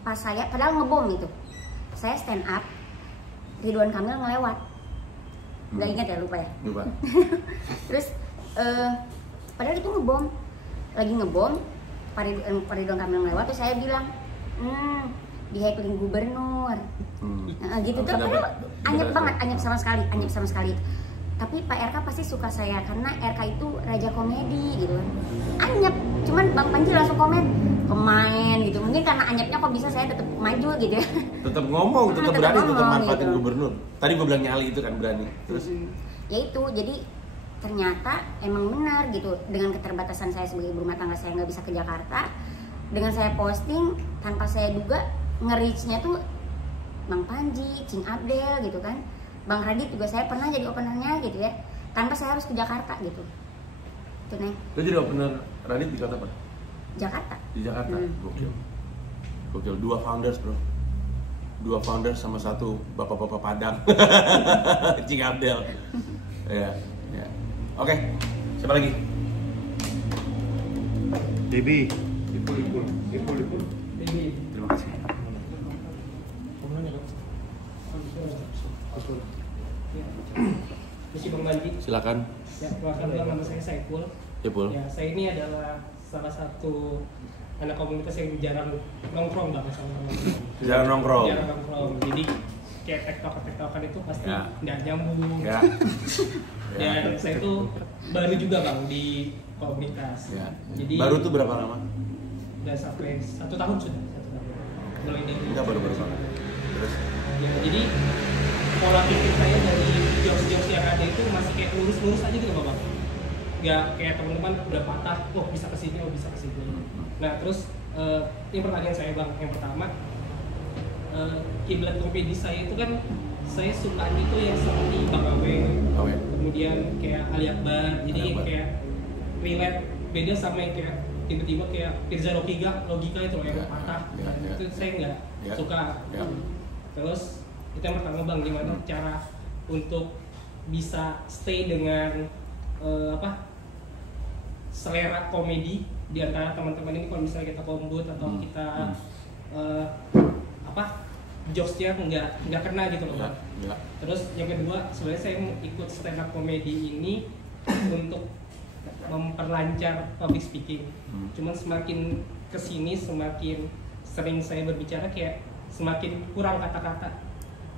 pas saya padahal ngebom gitu, saya stand up, Ridwan Kamil ngelewat. Nggak ingat ya, lupa ya. Lupa. Terus padahal itu ngebom, lagi ngebom, Pak Ridwan Kamil ngelewat, terus saya bilang, di hacking gubernur. Gitu tuh anyep banget, anyep sama sekali. Tapi Pak RK pasti suka saya karena RK itu raja komedi gitu. Anyep, cuman Bang Panji langsung komen, pemain gitu. Mungkin karena anyepnya kok bisa saya tetap maju gitu ya. Tetap ngomong, tetap berani, tetap manfaatin gitu. gubernur. Tadi gue bilang nyali itu kan berani. Terus ya itu, jadi ternyata emang benar gitu, dengan keterbatasan saya sebagai ibu rumah tangga, saya nggak bisa ke Jakarta. Dengan saya posting tanpa saya duga, nge-reach-nya tuh Bang Panji, Cing Abdel gitu kan, Bang Radit juga saya pernah jadi openernya gitu ya, tanpa saya harus ke Jakarta gitu. Itu Neng. lu jadi opener Radit di kota apa? Jakarta. Di Jakarta. Gokil. Dua founders bro. Dua founders sama satu bapak-bapak Padang. Cing Abdel. Ya. Oke. Siapa lagi? Debi. Terima kasih. Misi Bang Panji. Silakan. Ya, perkenalkan nama saya Saiful. Ya, Pul. Ya, saya ini adalah salah satu anak komunitas yang jarang nongkrong, Bang, sama teman-teman. Jarang nongkrong. Jarang nongkrong. Jadi kayak tektokan itu pasti Ya. nggak nyambung. Ya. Dan saya tuh baru juga bang di komunitas. Ya. Jadi Baru tuh berapa lama? udah sampai 1 tahun sudah 1 tahun. Mulai dari Enggak baru-baru banget. Terus ya, jadi pola pikir saya dari jokes-jokes yang ada itu masih kayak lurus-lurus aja gitu bang. Nggak kayak teman-teman udah patah, oh bisa kesini, oh bisa kesini. Nah terus ini pertanyaan saya bang, yang pertama kiblat komedi saya itu kan saya sukanya itu yang seperti Bang Awe, Awe. kemudian kayak Ali Akbar, jadi Ali Akbar. kayak relate beda sama yang kayak tiba-tiba kayak Firza logika itu loh yang Ya, patah, ya, ya. itu saya nggak Ya, suka. ya. Terus itu yang pertama bang, gimana cara untuk bisa stay dengan selera komedi di antara teman-teman ini kalau misalnya kita kombut atau kita jokesnya nggak kena gitu loh. Ya. Terus yang kedua sebenarnya saya mau ikut stand up comedy ini untuk memperlancar public speaking. Cuman semakin kesini semakin sering saya berbicara kayak semakin kurang kata-kata.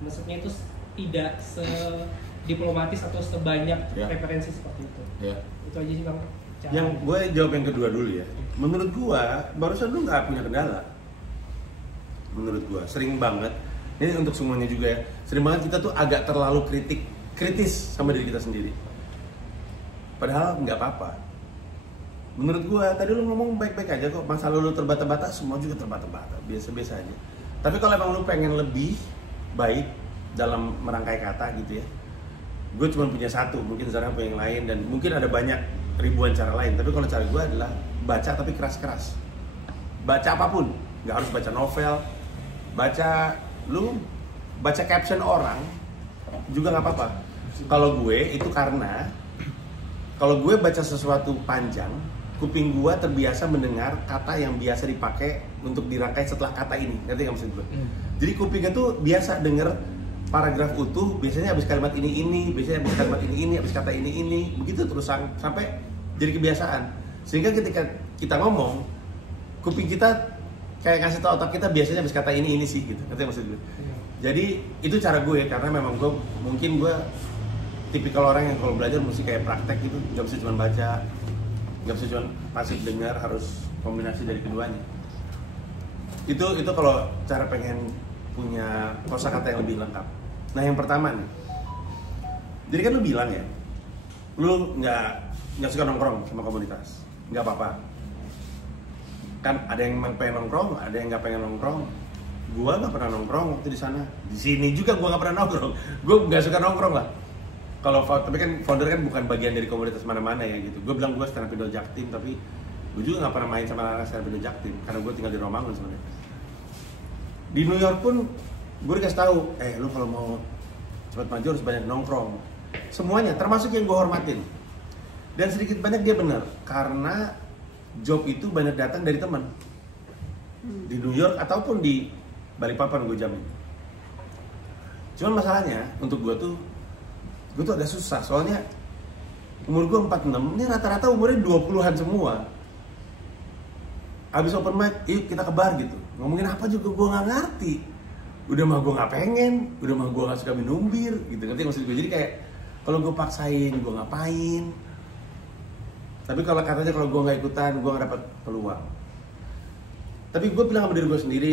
Maksudnya itu tidak sediplomatis atau sebanyak referensi seperti itu. Ya. Itu aja sih bang. Yang gue jawab yang kedua dulu ya. Menurut gue, barusan lu nggak punya kendala. Menurut gue, sering banget. Ini untuk semuanya juga ya. Sering banget kita tuh agak terlalu kritis sama diri kita sendiri. Padahal nggak apa-apa. Menurut gue, tadi lu ngomong baik-baik aja kok. Masa lu terbata-bata, semua juga terbata-bata. Biasa-biasa aja. Tapi kalau emang lu pengen lebih baik dalam merangkai kata gitu ya, gue cuma punya satu. Mungkin Zara punya yang lain dan mungkin ada banyak ribuan cara lain, tapi kalau cara gue adalah baca tapi keras-keras. Baca apapun, nggak harus baca novel, baca caption orang juga nggak apa-apa. Kalau gue itu karena kalau gue baca sesuatu panjang, kuping gue terbiasa mendengar kata yang biasa dipakai untuk dirangkai setelah kata ini. Ngerti nggak maksud gue? Jadi kupingnya tuh biasa denger paragraf utuh, biasanya habis kalimat ini, biasanya habis kalimat ini, habis kata ini, begitu terus sampai jadi kebiasaan. Sehingga ketika kita ngomong, kuping kita kayak ngasih tau otak kita biasanya habis kata ini sih gitu. Ngerti maksud gue? Jadi itu cara gue, karena memang mungkin gue tipikal orang yang kalau belajar mesti kayak praktek gitu, nggak bisa cuma baca, nggak bisa cuma pasif dengar, harus kombinasi dari keduanya. Itu kalau cara pengen punya kosakata yang lebih lengkap. Nah yang pertama nih, jadi kan lu bilang ya, lu nggak suka nongkrong sama komunitas, nggak apa-apa. Kan ada yang pengen nongkrong, ada yang nggak pengen nongkrong. Gua nggak pernah nongkrong waktu di sana. Di sini juga gua nggak pernah nongkrong. Gua nggak suka nongkrong lah. Tapi kan founder kan bukan bagian dari komunitas mana-mana ya gitu. Gue bilang gue stand up Indo Jaktim, tapi gue juga nggak pernah main sama anak stand up Indo Jaktim karena gue tinggal di Romangun sebenarnya. Di New York pun gue dikasih tahu, lu kalau mau cepat maju harus banyak nongkrong. Semuanya, termasuk yang gue hormatin. Dan sedikit banyak dia benar, karena job itu banyak datang dari teman. Di New York ataupun di Balikpapan gue jamin. Cuman masalahnya untuk gue tuh agak susah, soalnya umur gue 46, ini rata-rata umurnya 20-an semua. Abis open mic, yuk kita ke bar gitu. Ngomongin apa juga gue gak ngerti. Udah mah gue gak pengen, udah mah gue gak suka minum bir gitu. Ngerti maksud gue? Jadi kayak kalau gue paksain, gue ngapain. Tapi kalau katanya kalau gue gak ikutan, gue gak dapet peluang. Tapi gue bilang sama diri gue sendiri,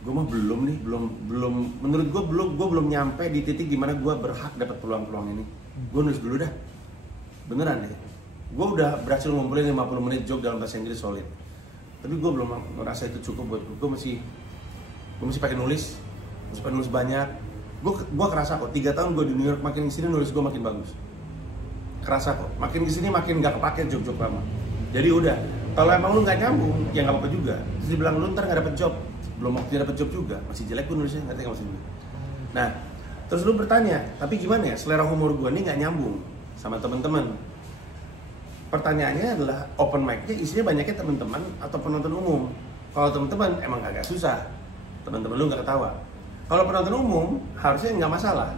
gue mah belum menurut gue belum nyampe di titik dimana gue berhak dapat peluang-peluang ini. Gue nulis dulu dah, beneran deh. Gue udah berhasil ngumpulin 50 menit joke dalam bahasa Inggris solid, tapi gue belum merasa itu cukup buat gue masih pakai nulis banyak. Gue kerasa kok 3 tahun gue di New York, makin kesini nulis gue makin bagus. Kerasa kok, makin kesini makin nggak kepake joke-joke lama. Jadi udah, kalau emang lu nggak nyambung, ya nggak apa-apa juga. Terus dibilang lu ntar nggak dapet job, belum waktunya dapet job juga, masih jelek gue nulisnya, ngerti nggak maksudnya? Nah, terus lu bertanya, tapi gimana ya, selera humor gue nih nggak nyambung sama teman-teman. Pertanyaannya adalah open mic-nya isinya banyaknya teman-teman atau penonton umum. Kalau teman-teman emang agak susah, teman-teman lu nggak ketawa. Kalau penonton umum harusnya nggak masalah.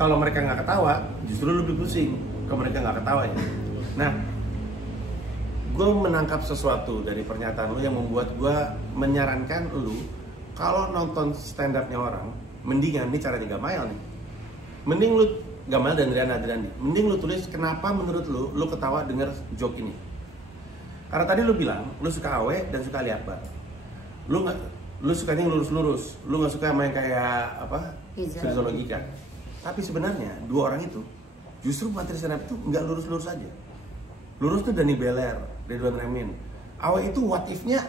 Kalau mereka nggak ketawa, justru lu lebih pusing. Kalau mereka nggak ketawa ya. Nah, gue menangkap sesuatu dari pernyataan lu yang membuat gue menyarankan lu kalau nonton stand up-nya orang, mendingan nih caranya Gamail nih. Mending lu Gamail dan Adriani, mending lu tulis kenapa menurut lu ketawa denger joke ini. Karena tadi lu bilang lu suka Awe dan suka Ali Akbar. Lu sukanya yang lurus-lurus, lu nggak suka main kayak apa? Fisiologika. Tapi sebenarnya dua orang itu justru materi stand up itu nggak lurus-lurus aja. Lurus tuh Dani Beler, Ridwan Remin. Awe itu what if-nya,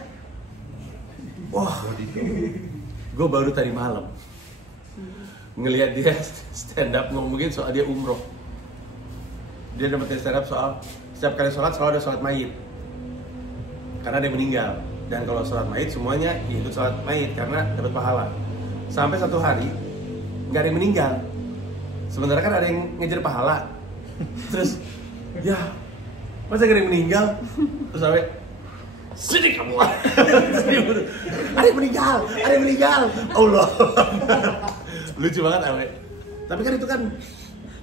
wah, gue baru tadi malam ngelihat dia stand up ngomongin soal dia umroh. Dia dapat stand up soal setiap kali sholat selalu ada sholat mayit karena dia meninggal, dan kalau sholat mayit semuanya ikut sholat mayit karena dapat pahala. Sampai satu hari nggak ada yang meninggal, sementara kan ada yang ngejar pahala. Terus ya masa gak ada yang meninggal, terus sampai sedih kamu. Ada yang meninggal, Allah. Lucu banget Awe. Tapi kan itu kan,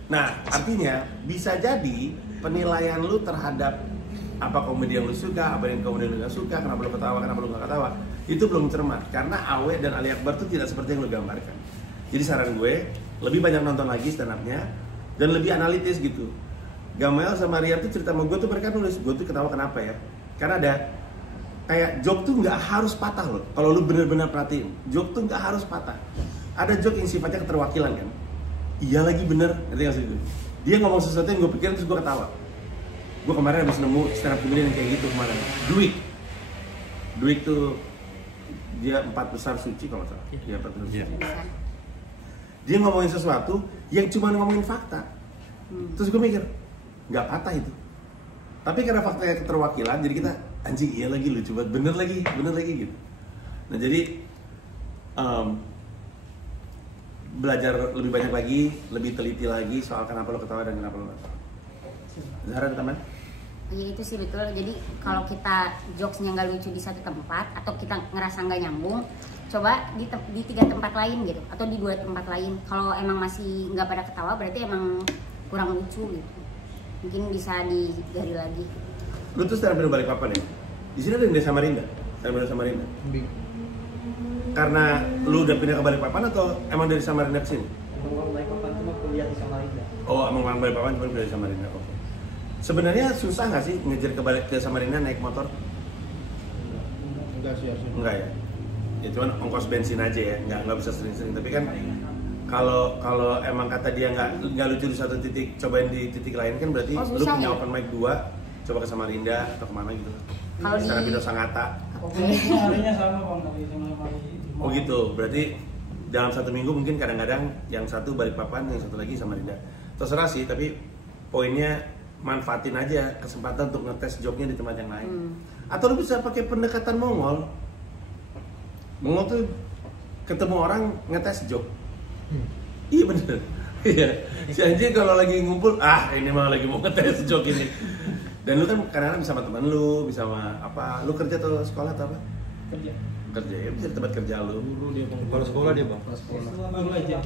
nah artinya bisa jadi penilaian lu terhadap apa komedi yang lu suka, apa yang komedi yang lu gak suka, kenapa lu ketawa, kenapa lu gak ketawa, itu belum cermat. Karena Awe dan Ali Akbar tuh tidak seperti yang lu gambarkan. Jadi saran gue, lebih banyak nonton lagi stand up-nya dan lebih analitis gitu. Gamail sama Rian tuh cerita sama gue tuh, mereka nulis, gue tuh ketawa kenapa ya? Karena ada kayak joke tuh nggak harus patah loh. Kalau lu bener-bener perhatiin, joke tuh nggak harus patah. Ada joke yang sifatnya keterwakilan kan? Iya lagi bener, ngerti nggak sih gue? Dia ngomong sesuatu yang gue pikirin terus gue ketawa. Gue kemarin habis nemu stand up comedian yang kayak gitu kemarin. Duik tuh dia 4 besar suci kalau nggak salah. Dia 4 besar suci. Dia ngomongin sesuatu yang cuma ngomongin fakta. Terus gue mikir, nggak patah itu. Tapi karena faktanya keterwakilan, jadi kita anjing iya lagi, lucu banget, bener lagi gitu. Nah jadi belajar lebih banyak lagi, lebih teliti lagi soal kenapa lo ketawa dan kenapa lo nggak ketawa. Zahra ada teman? Iya itu sih betul. Jadi kalau kita jokesnya nggak lucu di satu tempat atau kita ngerasa nggak nyambung, coba di 3 tempat lain gitu, atau di 2 tempat lain. Kalau emang masih nggak pada ketawa, berarti emang kurang lucu gitu. Mungkin bisa digali lagi. Lu tuh sekarang pindah Balikpapan ya? Di sini ada yang dari Samarinda? Dari Samarinda? Karena lu udah pindah ke Balikpapan atau emang dari Samarinda ke sini? Orang Balikpapan cuma kuliah di Samarinda. Oh, emang orang Balikpapan cuma dari Samarinda. Oke. Sebenarnya susah nggak sih ngejar ke Samarinda naik motor? Enggak sih harusnya. Enggak ya? Ya cuman ongkos bensin aja ya, nggak bisa sering-sering. Tapi kan kalau emang kata dia nggak lucu di satu titik, cobain di titik lain kan berarti lu punya open mic 2, coba ke Samarinda atau kemana gitu. Kalau di Bino Sangatta. Harinya sama bang, Oh gitu, berarti dalam 1 minggu mungkin kadang-kadang yang satu Balikpapan, yang satu lagi Samarinda. Terserah sih, tapi poinnya manfaatin aja kesempatan untuk ngetes jobnya di tempat yang lain. Atau lu bisa pakai pendekatan Mongol. Mongol tuh ketemu orang ngetes job. Iya bener. Iya. Si anjing kalau lagi ngumpul, ini mah lagi mau ngetes job ini. Dan lu kan kadang-kadang bisa sama teman lu, bisa sama apa? Lu kerja atau sekolah atau apa? Kerja ya, bisa di tempat kerja lu. Guru dia bang. Kepala sekolah dia bang. Guru aja.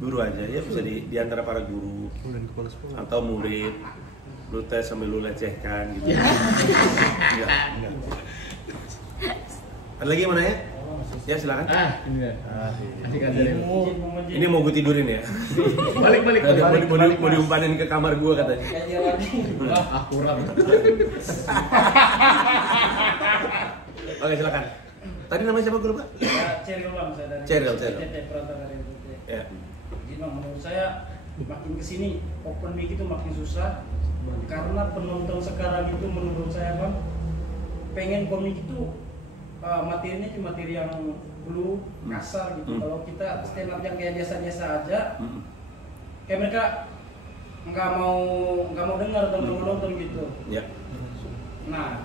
Guru aja ya, bisa di antara para guru Kepala sekolah. atau murid. Lu tes sambil lu lecehkan gitu. Enggak. Ada lagi yang mau nanya? Ya silakan. Ini ya. Asik ajarin. Ini mau gue tidurin ya. Balik. Mau diumpanin ke kamar gue katanya. Kurang. Oke silakan. Tadi namanya siapa gue lupa? Ceril bang, saya dari Ceril. TT Perantara RMT. Ya. Jadi bang, menurut saya makin kesini open mic itu makin susah karena penonton sekarang itu menurut saya bang pengen komik itu materinya cuma materi yang blue kasar gitu. Kalau kita stand up yang kayak biasa-biasa aja, kayak mereka nggak mau dengar dan nggak mau nonton gitu. Ya. Nah,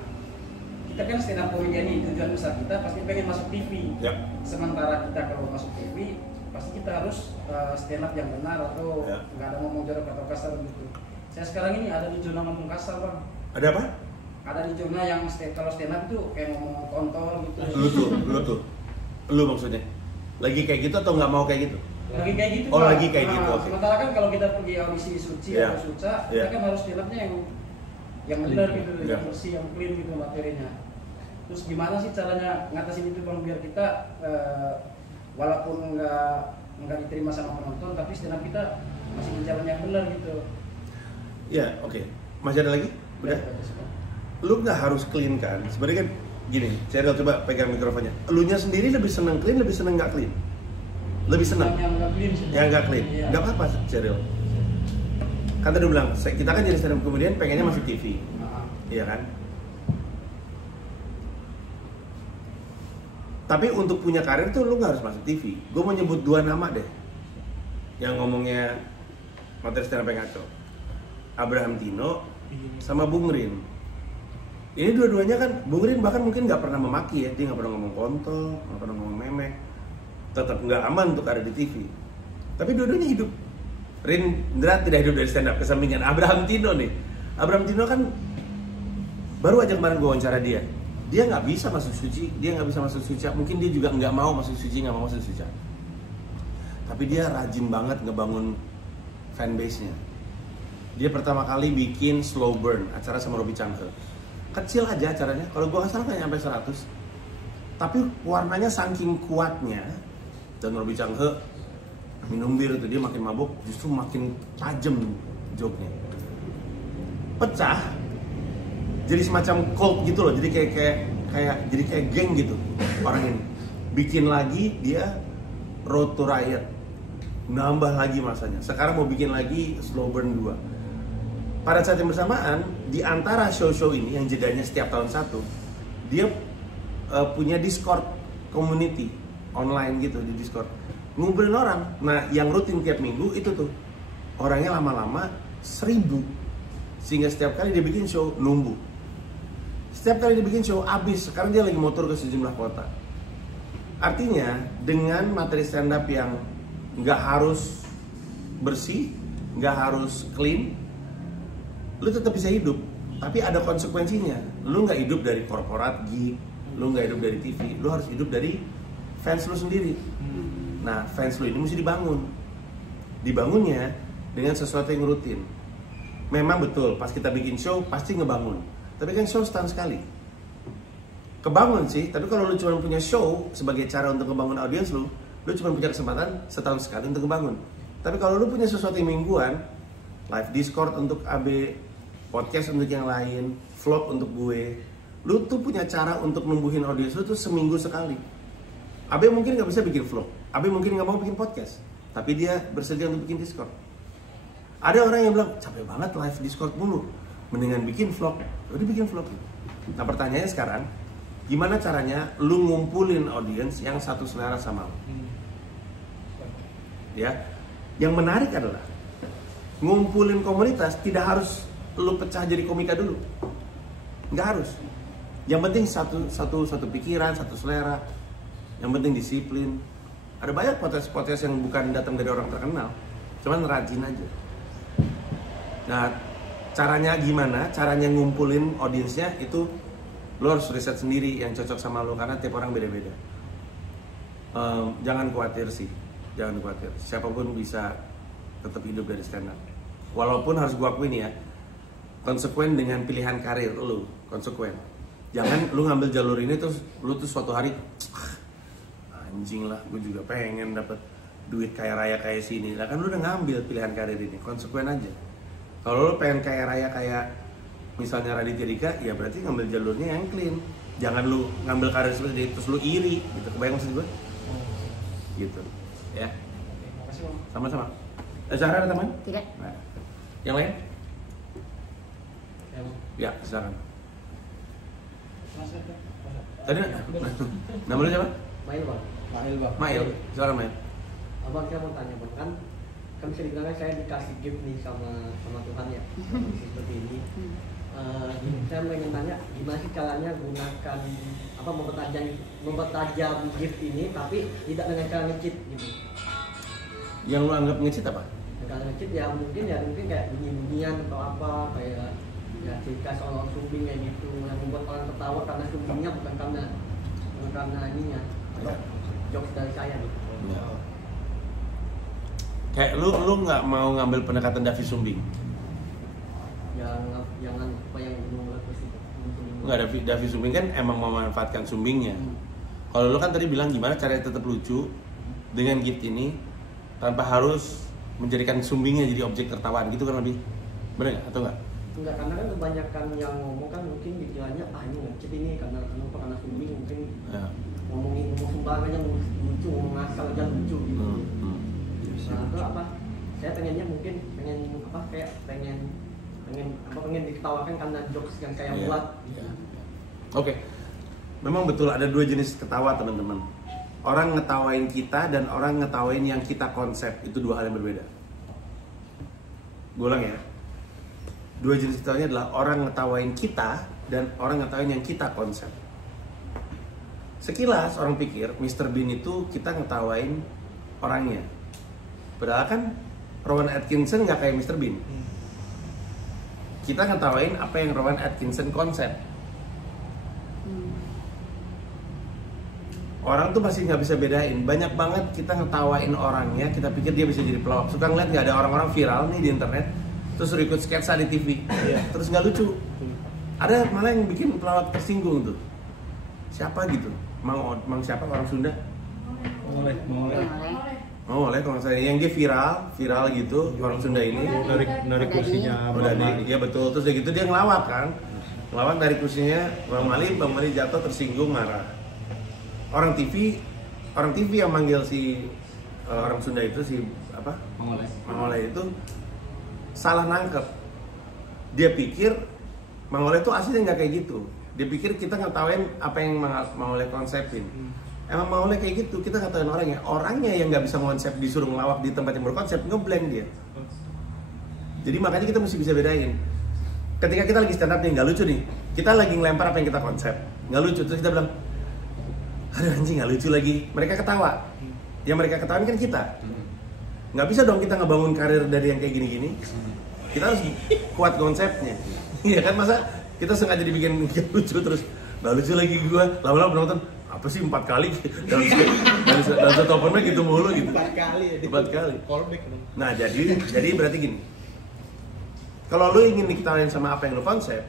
kita kan stand up comedian ini tujuan besar kita pasti pengen masuk TV. Ya. Sementara kita kalau masuk TV pasti kita harus stand up yang benar atau nggak ada ngomong jorok atau kasar gitu. Saya sekarang ini ada di zona ngomong kasar bang. Ada apa? Ada di zona yang kalau stand up itu kayak ngomong kontol gitu. Lu maksudnya lagi kayak gitu atau nggak mau kayak gitu? Lagi kayak gitu. Oh Bang. lagi kayak gitu. Okay. Sementara kan kalau kita pergi audisi suci atau suca, kita kan harus stand upnya yang benar gitu, yang bersih, yang clean gitu materinya. Terus gimana sih caranya ngatasin itu bang biar kita walaupun nggak nggak diterima sama penonton, tapi stand up kita masih di jalan yang benar gitu. Ya, oke. Masih ada lagi? Udah? Lu nggak harus clean kan? Sebenarnya kan gini, Cheryl coba pegang mikrofonnya. Elunya sendiri lebih seneng clean, lebih seneng nggak clean? Lebih seneng? Yang nggak clean sih. Yang nggak clean? Iya. Nggak apa-apa, Cheryl. Kan tadi bilang, kita kan jadi stand up comedian pengennya masuk TV. Iya kan? Tapi untuk punya karir tuh lu nggak harus masuk TV. Gue mau nyebut 2 nama deh yang ngomongnya materi stand up yang ngaco. Abraham Tino sama Bung Rin. Ini dua-duanya kan, Bung Rin bahkan mungkin nggak pernah memaki ya, dia nggak pernah ngomong kontol, nggak pernah ngomong memek, tetap nggak aman untuk ada di TV. Tapi dua-duanya hidup. Rindra tidak hidup dari stand up, kesampingan Abraham Tino nih. Abraham Tino kan baru aja kemarin gue wawancara dia. Dia nggak bisa masuk suci, mungkin dia juga nggak mau masuk suci, nggak mau masuk suci. Tapi dia rajin banget ngebangun fanbase-nya. Dia pertama kali bikin Slow Burn, acara sama Robby Changhe. Kecil aja acaranya, kalau gue nggak salah nggak nyampe 100. Tapi warnanya saking kuatnya, dan Robby Changhe minum bir itu dia makin mabuk, justru makin tajam joke-nya. Pecah, jadi semacam cult gitu loh, jadi kayak geng gitu orang ini. Bikin lagi dia Road to Riot, nambah lagi masanya. Sekarang mau bikin lagi Slow Burn 2. Pada saat yang bersamaan, di antara show-show ini yang jedanya setiap tahun satu, dia punya Discord community online gitu di Discord, ngumpulin orang. Nah, yang rutin tiap minggu itu tuh orangnya lama-lama 1000, sehingga setiap kali dia bikin show nunggu. Setiap kali dia bikin show habis. Sekarang dia lagi motor ke sejumlah kota. Artinya dengan materi stand up yang nggak harus bersih, nggak harus clean, lu tetap bisa hidup, tapi ada konsekuensinya. Lu nggak hidup dari korporat gig, lu nggak hidup dari TV, lu harus hidup dari fans lu sendiri. Nah, fans lu ini mesti dibangun. Dibangunnya dengan sesuatu yang rutin. Memang betul, pas kita bikin show pasti ngebangun. Tapi kan show setahun sekali. Kebangun sih, tapi kalau lu cuma punya show sebagai cara untuk ngebangun audiens lu cuma punya kesempatan setahun sekali untuk ngebangun. Tapi kalau lu punya sesuatu yang mingguan, live Discord untuk AB, podcast untuk yang lain, vlog untuk gue, lu tuh punya cara untuk numbuhin audiens lu tuh seminggu sekali. AB mungkin nggak bisa bikin vlog, AB mungkin nggak mau bikin podcast, tapi dia bersedia untuk bikin Discord. Ada orang yang bilang, capek banget live Discord mulu, mendingan bikin vlog. Udah bikin vlog. Nah, pertanyaannya sekarang, gimana caranya lu ngumpulin audiens yang satu selera sama lu? Ya, yang menarik adalah ngumpulin komunitas tidak harus lu pecah jadi komika dulu, nggak harus. Yang penting satu pikiran, satu selera. Yang penting disiplin. Ada banyak podcast yang bukan datang dari orang terkenal, cuman rajin aja. Nah, caranya gimana? Caranya ngumpulin audiensnya itu lu harus riset sendiri yang cocok sama lu, karena tiap orang beda-beda. Jangan khawatir sih, jangan khawatir. Siapapun bisa tetap hidup dari stand up. Walaupun harus gua akuin ya, konsekuen dengan pilihan karir lu, konsekuen. Jangan lu ngambil jalur ini terus lu tuh suatu hari anjing lah, gue juga pengen dapat duit kaya raya kayak sini. Lah kan lu udah ngambil pilihan karir ini, konsekuen aja. Kalau lu pengen kaya raya kayak misalnya Raditya Dika, ya berarti ngambil jalurnya yang clean. Jangan lu ngambil karir seperti itu terus lu iri, gitu. Kebayang maksud gue? Gitu, ya. Sama-sama. Zahra ada teman? Tidak. Nah. Yang lain? Ya, silakan. Tadi nama lu siapa? Mail bang. Mail, silakan Mail. Abang saya mau tanya bang, kan bisa dibilang saya dikasih gift nih sama Tuhan ya, seperti ini. Saya pengen tanya gimana sih caranya gunakan mempertajam gift ini tapi tidak dengan cara nge-cheat gitu. Yang lu anggap nge-cheat apa? Kalau nge-cheat ya mungkin kayak bunyi-bunyian atau apa, kayak ya cerita soal sumbing kayak gitu yang membuat orang tertawa karena sumbingnya bukan karena ininya, jokes dari saya gitu. Ya. Kayak lu nggak mau ngambil pendekatan Davi Sumbing? Jangan apa yang meletus itu. Nggak, Davi Sumbing kan emang memanfaatkan sumbingnya. Kalau lu kan tadi bilang gimana caranya tetap lucu dengan gift ini, tanpa harus menjadikan sumbingnya jadi objek tertawaan gitu kan lebih benar nggak atau nggak? Enggak, karena kan kebanyakan yang ngomong kan mungkin dikiranya ini ngecit ini karena kenapa, karena sumbing mungkin Ya. ngomong sembarang aja lucu, ngomong asal aja lucu gitu. Nah itu apa? Saya pengennya mungkin pengen diketawakan karena jokes yang saya buat. Oke. Memang betul ada dua jenis ketawa teman-teman. Orang ngetawain kita dan orang ngetawain yang kita konsep, itu dua hal yang berbeda. Gue ulang ya. Dua jenis ketawanya adalah orang ngetawain kita dan orang ngetawain yang kita konsep. Sekilas orang pikir Mr. Bean itu kita ngetawain orangnya. Padahal kan Rowan Atkinson nggak kayak Mr. Bean. Kita ngetawain apa yang Rowan Atkinson konsep. Orang tuh masih nggak bisa bedain. Banyak banget kita ngetawain orangnya, kita pikir dia bisa jadi pelawak. Suka ngeliat nggak ada orang-orang viral nih di internet, terus suruh ikut sketsa di TV, terus nggak lucu. Ada malah yang bikin pelawak tersinggung tuh. Siapa gitu? Mang siapa orang Sunda? Boleh. Oh, oleh kalau saya yang dia viral gitu orang Sunda ini. Narik kursinya Bang Mali. Iya betul. Terus gitu dia ngelawak kan. Ngelawak dari kursinya Bang Mali jatuh tersinggung marah. Orang TV yang manggil si orang Sunda itu si apa? Mang Oleh itu salah nangkep. Dia pikir Mang Oleh itu aslinya nggak kayak gitu. Dia pikir kita ngetawain apa yang Mang Oleh konsepin. Emang Mang Oleh kayak gitu, kita ngetawain orangnya yang nggak bisa konsep disuruh ngelawak di tempat yang berkonsep, ngeblank dia. Jadi makanya kita mesti bisa bedain. Ketika kita lagi stand up nih, nggak lucu nih, kita lagi ngelempar apa yang kita konsep, nggak lucu, terus kita bilang, aduh anjing nggak lucu lagi, mereka ketawa. Yang mereka ketawain kan kita. Nggak bisa dong kita ngebangun karir dari yang kayak gini-gini. Kita harus kuat konsepnya. Iya kan, masa kita sengaja dibikin lucu terus nggak lucu lagi gua, lama-lama penonton apa sih 4 kali dalam satu open mic gitu mulu gitu. 4 kali ya. 4 kali. Callback. Nah jadi berarti gini. Kalau lu ingin diketawain sama apa yang lu konsep,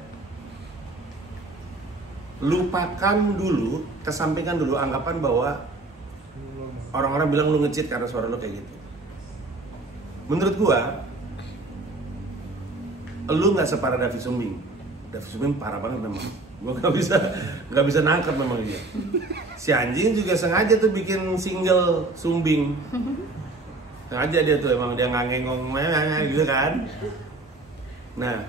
lupakan dulu, kesampingkan dulu anggapan bahwa orang-orang bilang lu nge-cheat karena suara lu kayak gitu. Menurut gua, lu nggak separah David Sumbing. David Sumbing parah banget memang. Gua nggak bisa nangkep memang dia. Si anjing juga sengaja tuh bikin single Sumbing. Sengaja dia tuh emang dia ngangengong gitu kan. Nah,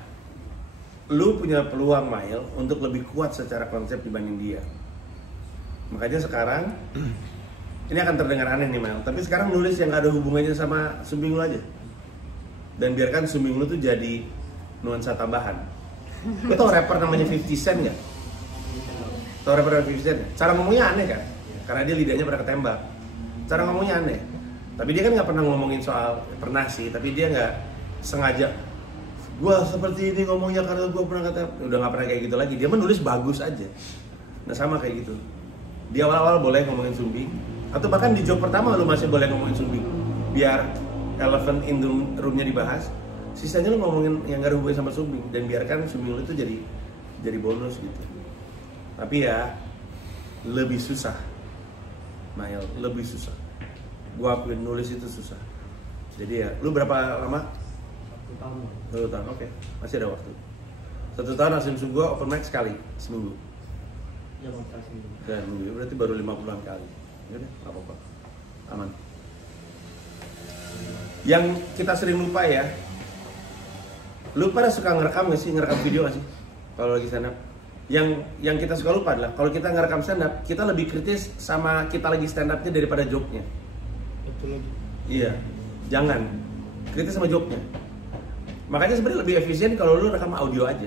lu punya peluang Mail untuk lebih kuat secara konsep dibanding dia. Makanya sekarang ini akan terdengar aneh nih Mail, tapi sekarang nulis yang gak ada hubungannya sama Sumbing lu aja. Dan biarkan Sumbing lu tuh jadi nuansa tambahan. Lu tau rapper namanya 50 Cent gak? Tau rapper 50 Cent? Cara ngomongnya aneh kan? Karena dia lidahnya pernah ketembak. Cara ngomongnya aneh. Tapi dia kan gak pernah ngomongin soal, pernah sih, tapi dia gak sengaja gua seperti ini ngomongnya karena gua pernah kata, udah gak pernah kayak gitu lagi. Dia menulis bagus aja. Nah sama kayak gitu. Di awal-awal boleh ngomongin Sumbing, atau bahkan di job pertama lu masih boleh ngomongin Sumbing. Biar elephant in the room-nya dibahas. Sisanya lu ngomongin yang gak ada hubungan sama Sumbing, dan biarkan Sumbing lu itu jadi bonus gitu. Tapi ya lebih susah, Mail, lebih susah. Gua akuin nulis itu susah. Jadi ya, lu berapa lama? 1 tahun, oke, masih ada waktu. 1 tahun asumsi gua open mic sekali seminggu. Ya mau seminggu. Dan berarti baru 50-an kali. Ya deh, nggak apa-apa, aman. Yang kita sering lupa ya. Lu pada suka ngerekam gak sih? Ngerekam video gak sih? Kalau lagi stand up. Yang kita suka lupa adalah kalau kita ngerekam stand up, kita lebih kritis sama kita lagi stand up-nya daripada joke-nya. Betul lagi. Iya. Jangan kritis sama joke-nya. Makanya sebenarnya lebih efisien kalau lu rekam audio aja.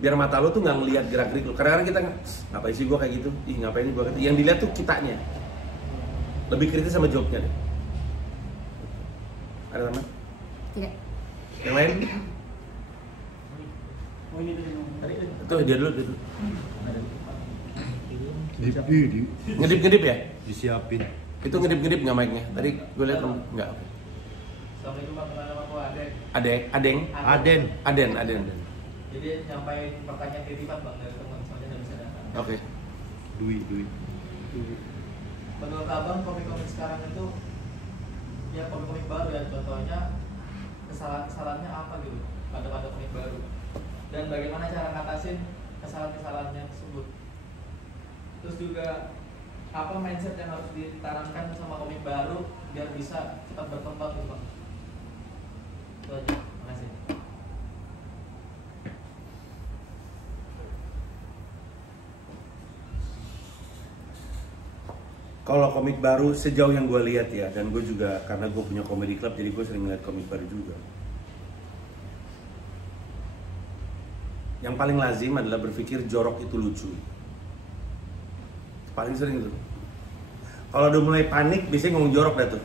Biar mata lu tuh nggak ngelihat gerak-gerik lu. Kadang-kadang kita ngapain sih gua kayak gitu? Ih, ngapain gua kayak gitu? Yang dilihat tuh kitanya. Lebih kritis sama joke-nya deh. Ada teman? Tidak. Yang lain? Oh ini tadi ngomong. Tuh dia dulu. Ngedip ya? Disiapin. Itu ngedip nggak mic-nya? Tadi gue lihat nggak. Assalamualaikum warahmatullahi wabarakatuh. Aden. Jadi nyampein pertanyaan titipan bang dari teman soalnya nggak bisa datang. Oke. Duit. Menurut abang komik-komik sekarang itu ya komik-komik baru ya, contohnya kesalahan-kesalahannya apa gitu pada komik baru, dan bagaimana cara ngatasin kesalahan-kesalahannya tersebut. Terus juga apa mindset yang harus ditanamkan sama komik baru biar bisa cepat berkembang gitu Bang. Itu aja, makasih. Kalau komik baru sejauh yang gue lihat ya, dan gue juga karena gue punya comedy club jadi gue sering lihat komik baru juga. Yang paling lazim adalah berpikir jorok itu lucu. Paling sering itu. Kalau udah mulai panik biasanya ngomong jorok dah tuh.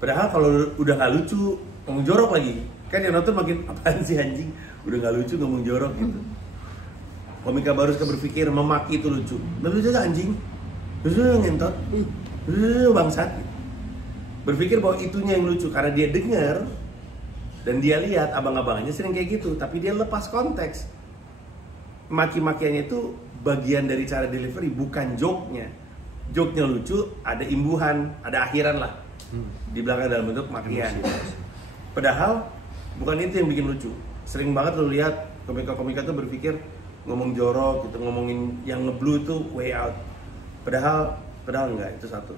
Padahal kalau udah nggak lucu ngomong jorok lagi, kan yang nonton makin apaan sih anjing, udah nggak lucu ngomong jorok gitu. Komika baru suka berpikir memaki itu lucu. Lucu aja anjing. Lucu ngentot. Bangsat. Berpikir bahwa itunya yang lucu karena dia dengar dan dia lihat abang-abangannya sering kayak gitu, tapi dia lepas konteks. Maki-makiannya itu bagian dari cara delivery, bukan joke-nya. Joke-nya lucu, ada imbuhan, ada akhiran lah. Di belakang dalam bentuk makian. Padahal bukan itu yang bikin lucu. Sering banget lo lihat komika-komika tuh berpikir ngomong jorok gitu, ngomongin yang nge-blue itu way out. Padahal enggak, itu satu.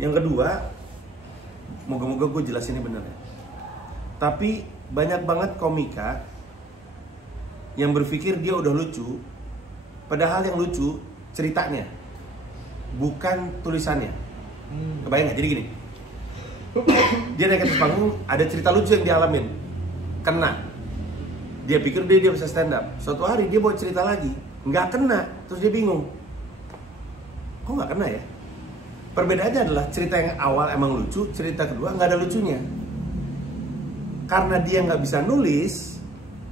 Yang kedua, moga-moga gue jelasinnya bener ya. Tapi banyak banget komika yang berpikir dia udah lucu, padahal yang lucu ceritanya, bukan tulisannya. Kebayang nggak? Jadi gini, dia naik ke atas panggung, ada cerita lucu yang dialamin, kena. Dia pikir dia bisa stand up. Suatu hari dia bawa cerita lagi, nggak kena, terus dia bingung. Kok nggak kena ya? Perbedaannya adalah cerita yang awal emang lucu, cerita kedua nggak ada lucunya. Karena dia nggak bisa nulis,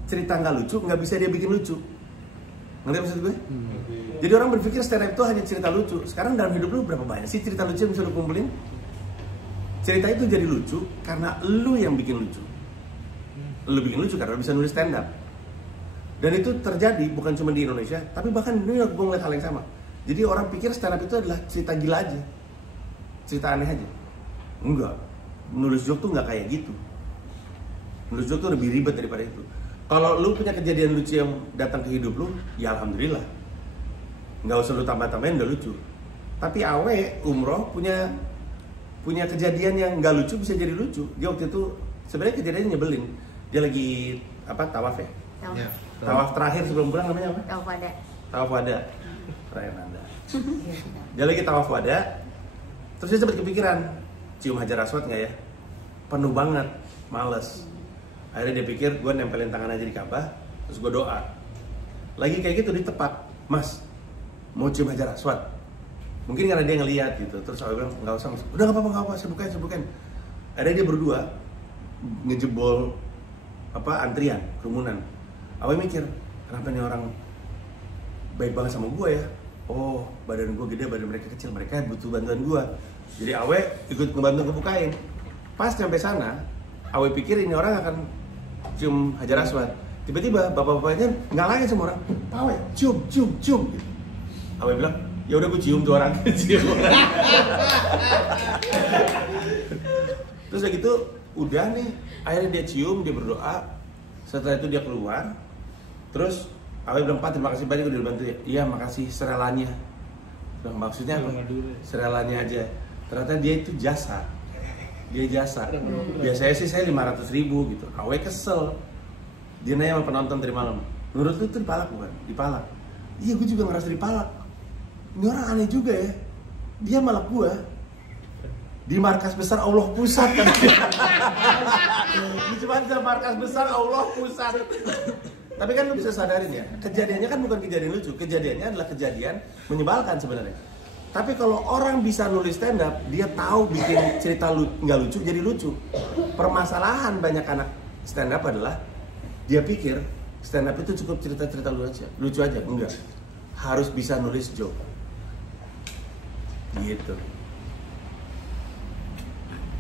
cerita nggak lucu, nggak bisa dia bikin lucu. Ngerti maksud gue? Jadi orang berpikir stand up itu hanya cerita lucu. Sekarang dalam hidup lu berapa banyak sih cerita lucu yang bisa lu kumpulin? Cerita itu jadi lucu karena lu yang bikin lucu. Lu bikin lucu karena lu bisa nulis stand up. Dan itu terjadi bukan cuma di Indonesia, tapi bahkan di New York gue ngeliat hal yang sama. Jadi orang pikir stand up itu adalah cerita gila aja, cerita aneh aja. Enggak, nulis joke tuh nggak kayak gitu. Nulis joke tuh lebih ribet daripada itu. Kalau lu punya kejadian lucu yang datang ke hidup lu, ya alhamdulillah. Nggak usah lu tambah-tambahin, udah lucu. Tapi Awe umroh punya kejadian yang nggak lucu bisa jadi lucu. Dia waktu itu sebenarnya kejadiannya nyebelin. Dia lagi tawaf ya? Tawaf terakhir sebelum pulang namanya apa? Tawaf wada. Tawaf wada. Keren Anda. Dia lagi tawaf wada, terus dia sempat kepikiran, cium hajar aswad nggak ya? Penuh banget, males. Akhirnya dia pikir, gue nempelin tangan aja di Ka'bah, terus gue doa. Lagi kayak gitu di tepat, Mas, mau cium hajar aswad. Mungkin karena dia ngeliat gitu, terus aku bilang nggak usah, udah nggak apa-apa, saya bukain. Akhirnya dia berdua ngejebol antrian, kerumunan. Aku mikir, kenapa nih orang baik banget sama gue ya? Oh, badan gue gede, badan mereka kecil, mereka butuh bantuan gue. Jadi Awe ikut ngebantu ngebukain. Pas nyampe sana, Awe pikir ini orang akan cium hajar aswad. Tiba-tiba bapak-bapaknya ngalangin sama orang, Awe, cium. Awe bilang, ya udah gue cium tuh orang. Terus udah gitu, udah nih, akhirnya dia cium, dia berdoa. Setelah itu dia keluar, terus Awe bilang, Pak, terima kasih banyak udah dibantu ya. Iya, makasih serelanya. Maksudnya apa? Serelanya aja. Ternyata dia itu jasa. Dia jasa. Biasanya sih saya 500.000 gitu. Awe kesel. Dia nanya sama penonton tadi malam, menurut lu itu dipalak bukan? Dipalak. Iya, gue juga ngerasa dipalak. Ini orang aneh juga ya. Dia malak gue di markas besar Allah Pusat kan. Di cuma markas besar Allah Pusat. Tapi kan lu bisa sadarin ya, kejadiannya kan bukan kejadian lucu, kejadiannya adalah kejadian menyebalkan sebenarnya. Tapi kalau orang bisa nulis stand up, dia tahu bikin cerita nggak lucu jadi lucu. Permasalahan banyak anak stand up adalah dia pikir stand up itu cukup cerita-cerita lucu aja, enggak. Harus bisa nulis joke. Gitu.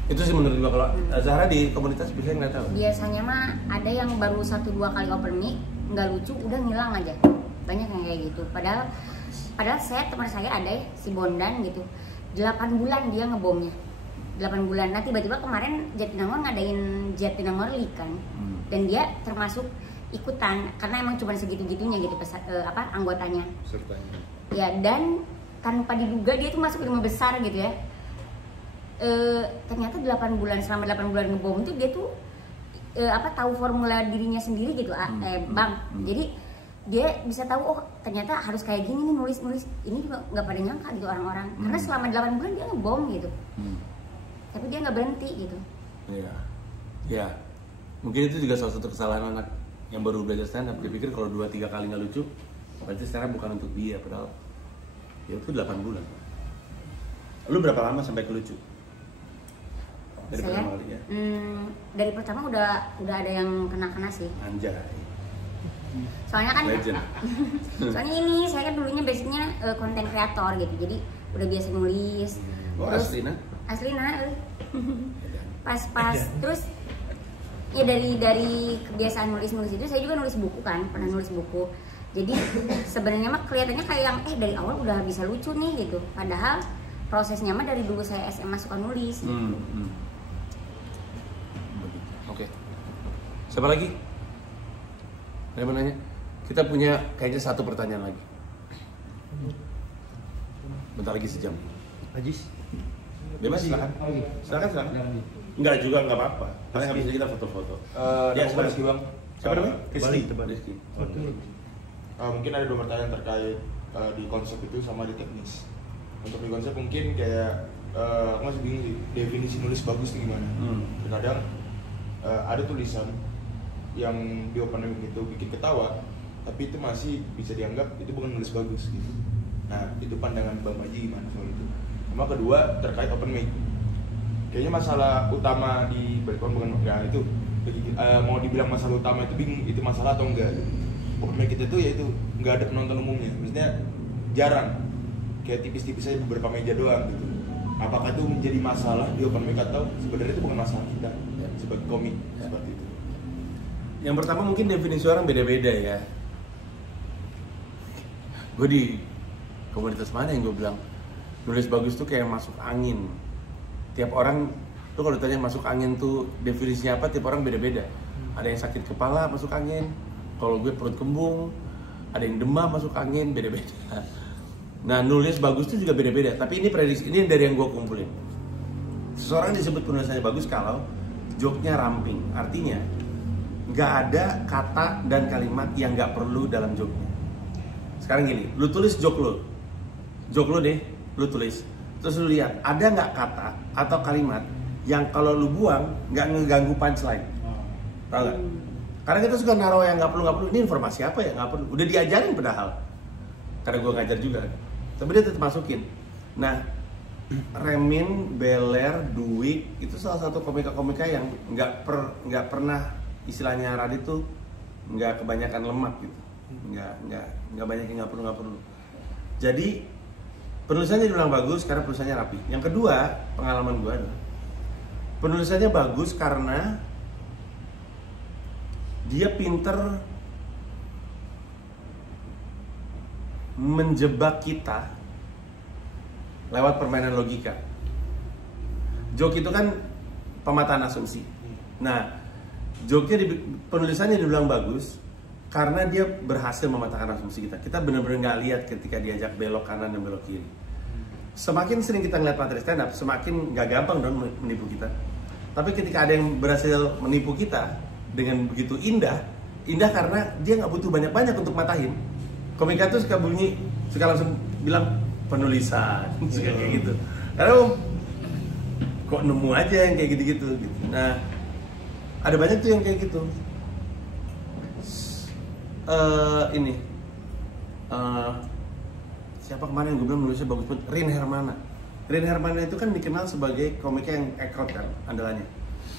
Itu sih menurut gua. Kalau Zahra di komunitas biasanya nggak tahu. Biasanya mah ada yang baru 1-2 kali open mic nggak lucu udah ngilang aja. Banyak yang kayak gitu. Padahal teman saya ada ya, si Bondan gitu. 8 bulan dia ngebomnya. 8 bulan. Nah tiba-tiba kemarin Jatinangor ngadain Jatinangor League kan, dan dia termasuk ikutan karena emang cuma segitu-gitunya gitu anggotanya. Sertanya. Ya, dan tanpa diduga dia tuh masuk 5 besar gitu ya. Ternyata 8 bulan, selama 8 bulan ngebom tuh dia tuh tahu formula dirinya sendiri gitu, Bang. Jadi dia bisa tahu, oh ternyata harus kayak gini nih nulis. Ini juga nggak pada nyangka gitu orang-orang. Karena selama 8 bulan dia ngebom gitu. Tapi dia nggak berhenti gitu. Iya. Ya. Mungkin itu juga salah satu kesalahan anak yang baru belajar stand up. Dia pikir kalau 2-3 kali nggak lucu, berarti stand up bukan untuk dia, padahal ya itu 8 bulan. Lu berapa lama sampai ke lucu? Dari Saya, pertama kali ya? Dari pertama udah ada yang kena sih. Anjay. Soalnya kan Legend. soalnya ini saya kan dulunya basicnya konten kreator gitu, jadi udah biasa nulis. Oh, terus Aslina? Pas terus ya dari kebiasaan nulis itu saya juga nulis buku kan, pernah nulis buku. Jadi sebenarnya mah kelihatannya kayak yang dari awal udah bisa lucu nih gitu, padahal prosesnya mah dari dulu saya SMA suka nulis. Oke. Siapa lagi? Saya mau nanya. Kita punya kayaknya satu pertanyaan lagi. Bentar lagi sejam. Ajis. Bebas silakan. Silakan. Enggak juga enggak apa-apa. Paling habis ini kita foto-foto. Ya, siapa lagi Bang? Siapa namanya? Rizky. Mungkin ada 2 pertanyaan terkait di konsep itu sama di teknis. Untuk di konsep mungkin kayak aku masih bingung sih definisi nulis bagus itu gimana. Terkadang ada tulisan yang di open mic itu bikin ketawa, tapi itu masih bisa dianggap itu bukan nulis bagus gitu. Nah itu pandangan Bang Panji gimana soal itu? Sama kedua terkait open mic, kayaknya masalah utama di Berkon bukan ya itu mau dibilang masalah utama itu bingung itu masalah atau enggak. Open mic kita itu yaitu nggak ada penonton umumnya, maksudnya jarang, kayak tipis-tipis aja beberapa meja doang gitu. Apakah itu menjadi masalah di open mic atau sebenarnya itu bukan masalah kita sebagai komik seperti itu? Yang pertama mungkin definisi orang beda-beda ya. Gue di komunitas mana yang gue bilang nulis bagus tuh kayak masuk angin. Tiap orang tuh kalau ditanya masuk angin tuh definisinya apa, tiap orang beda-beda. Ada yang sakit kepala masuk angin, kalau gue perut kembung, ada yang demam masuk angin, beda-beda. Nah nulis bagus tuh juga beda-beda. Tapi ini prediksi, ini dari yang gue kumpulin. Seseorang disebut penulisannya bagus kalau joke-nya ramping, artinya nggak ada kata dan kalimat yang nggak perlu dalam joke-nya. Sekarang gini, lu tulis joke lu deh, lu tulis, terus lu lihat ada nggak kata atau kalimat yang kalau lu buang nggak ngeganggu punchline, tau nggak? Karena kita suka naruh yang nggak perlu. Ini informasi apa ya nggak perlu? Udah diajarin padahal, karena gue ngajar juga, tapi dia tetap masukin. Nah, Remin, Beler, Dwi itu salah satu komika-komika yang nggak pernah istilahnya Radit tuh nggak kebanyakan lemak gitu, nggak banyak yang nggak perlu. Jadi penulisannya dibilang bagus karena penulisannya rapi. Yang kedua, pengalaman gue adalah penulisannya bagus karena dia pinter menjebak kita lewat permainan logika. Joke itu kan pemataan asumsi. Nah, joke-nya penulisannya dibilang bagus karena dia berhasil mematahkan asumsi kita. Kita benar-benar nggak lihat ketika diajak belok kanan dan belok kiri. Semakin sering kita ngeliat materi stand up, semakin nggak gampang dong menipu kita. Tapi ketika ada yang berhasil menipu kita dengan begitu indah karena dia nggak butuh banyak-banyak untuk matahin. Komika tuh suka langsung bilang penulisan, suka kayak gitu. Karena kok nemu aja yang kayak gitu-gitu. Nah, ada banyak tuh yang kayak gitu. Siapa kemarin gue bilang nulisnya bagus banget? Rin Hermana itu kan dikenal sebagai komika yang ekrot kan andalannya.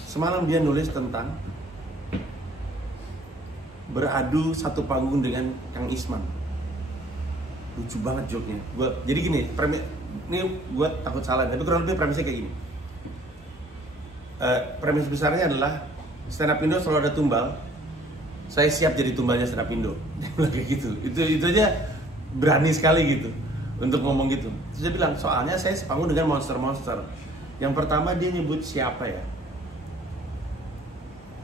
Semalam dia nulis tentang beradu satu panggung dengan Kang Isman. Lucu banget joke-nya. Jadi gini, ini gue takut salah, tapi kurang lebih premisnya kayak gini. Premis besarnya adalah stand up Indo selalu ada tumbal. Saya siap jadi tumbalnya stand up Indo. Dia bilang kayak gitu. Itu aja berani sekali gitu untuk ngomong gitu. Terus dia bilang, soalnya saya sepanggung dengan monster-monster. Yang pertama dia nyebut siapa ya?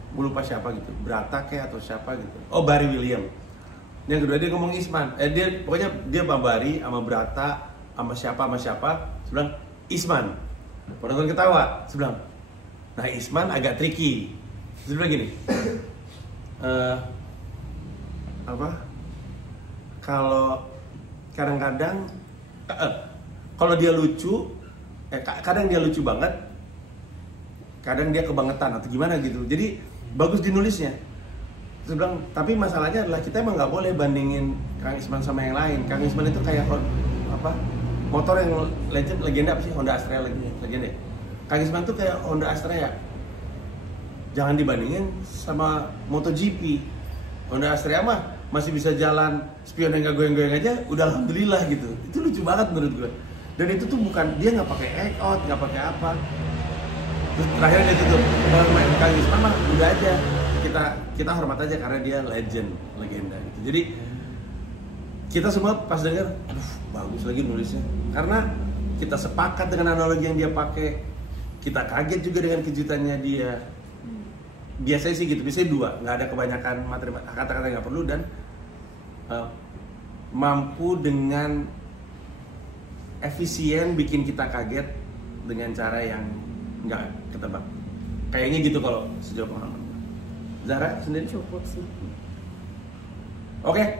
Gue lupa siapa gitu, Brata kayak atau siapa gitu. Oh, Barry William. Yang kedua dia ngomong Isman. Dia pokoknya dia Bang Barry sama Brata sama siapa. Sebilang Isman. Penonton ketawa. Sebilang, nah Isman agak tricky. Sebilang gini. Kalau kadang-kadang kalau dia lucu, kadang dia lucu banget, kadang dia kebangetan atau gimana gitu. Jadi bagus dinulisnya. Terus bilang, tapi masalahnya adalah kita emang nggak boleh bandingin Kang Isman sama yang lain. Kang Isman itu kayak motor yang legenda apa sih? Honda Astrea legenda. Kang Isman tuh kayak Honda Astrea. Jangan dibandingin sama MotoGP. Honda Astrea mah masih bisa jalan spion yang gak goyang-goyang aja, udah alhamdulillah gitu. Itu lucu banget menurut gue. Dan itu tuh bukan, dia nggak pakai act out, nggak pakai apa. Terus terakhir dia tutup, kalau main Kang Isman mah udah aja, kita hormat aja karena dia legenda gitu. Jadi kita semua pas denger, aduh bagus lagi nulisnya, karena kita sepakat dengan analogi yang dia pakai, kita kaget juga dengan kejutannya dia. Biasanya sih gitu, biasanya 2, nggak ada kebanyakan materi kata-kata yang nggak perlu, dan mampu dengan efisien bikin kita kaget dengan cara yang nggak ketebak. Kayaknya gitu kalau sejauh pengalaman. Zara sendiri? Cukup sih. Oke,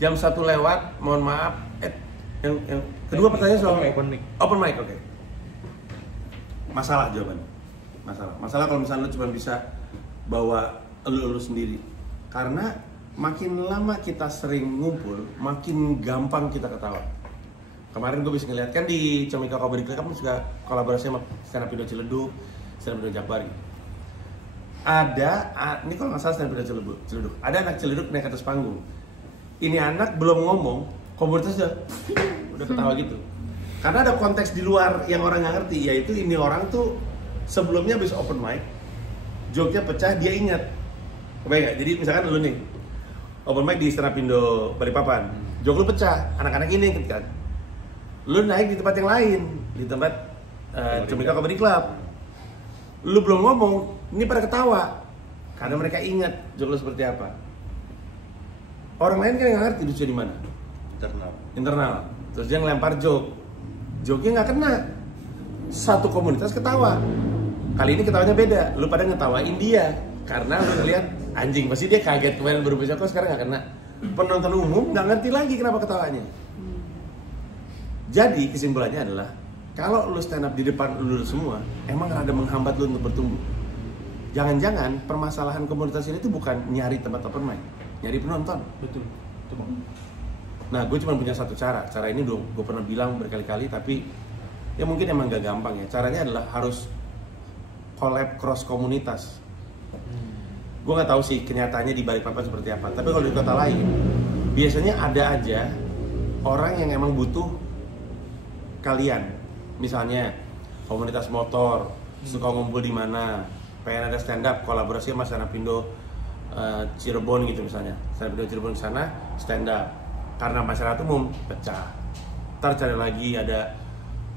jam 1 lewat, mohon maaf. Yang kedua pertanyaan soal open mic, oke. Masalah jawabannya. Masalah kalau misalnya lu cuma bisa bawa lu sendiri. Karena makin lama kita sering ngumpul, makin gampang kita ketawa. Kemarin gue bisa ngeliat kan di Comika Comedy Club kan juga kolaborasi sama Stand Up Indo Ciledug, Stand Up Indo Jakbar. Ini kalau nggak salah Stand Up Indo Ciledug. Ada anak Ciledug naik atas panggung. Ini anak belum ngomong, komunitas udah ketawa gitu. Karena ada konteks di luar yang orang nggak ngerti, yaitu ini orang tuh sebelumnya habis open mic, joke-nya pecah, dia ingat. Kebayang nggak? Jadi misalkan lu nih open mic di Stand Up Indo Balikpapan, joke lu pecah, anak-anak ini kan, lu naik di tempat yang lain, di tempat Comika Comedy Club, lu belum ngomong, ini pada ketawa karena mereka ingat joke lu seperti apa. Orang lain kan nggak ngerti lucu di mana, internal. Terus dia ngelempar joke-nya nggak kena, satu komunitas ketawa. Kali ini ketawanya beda, lu pada ngetawain dia karena lu ngeliat anjing, pasti dia kaget kemarin baru bisa, kok sekarang nggak kena. Penonton umum nggak ngerti lagi kenapa ketawanya. Jadi kesimpulannya adalah kalau lu stand up di depan lu semua, emang rada menghambat lu untuk bertumbuh. Jangan-jangan permasalahan komunitas ini tuh bukan nyari tempat open mic, nyari penonton. Betul. Nah, gue cuma punya satu cara. Cara ini gue pernah bilang berkali-kali, tapi ya mungkin emang gak gampang ya. Caranya adalah harus collab cross komunitas. Gue nggak tahu sih kenyataannya di Balikpapan seperti apa. Tapi kalau di kota lain, biasanya ada aja orang yang emang butuh kalian. Misalnya komunitas motor, suka ngumpul di mana, pengen ada stand up kolaborasi sama Stand Up Indo Cirebon gitu misalnya. Stand Up Indo Cirebon di sana stand up. Karena masyarakat umum pecah. Ntar cari lagi ada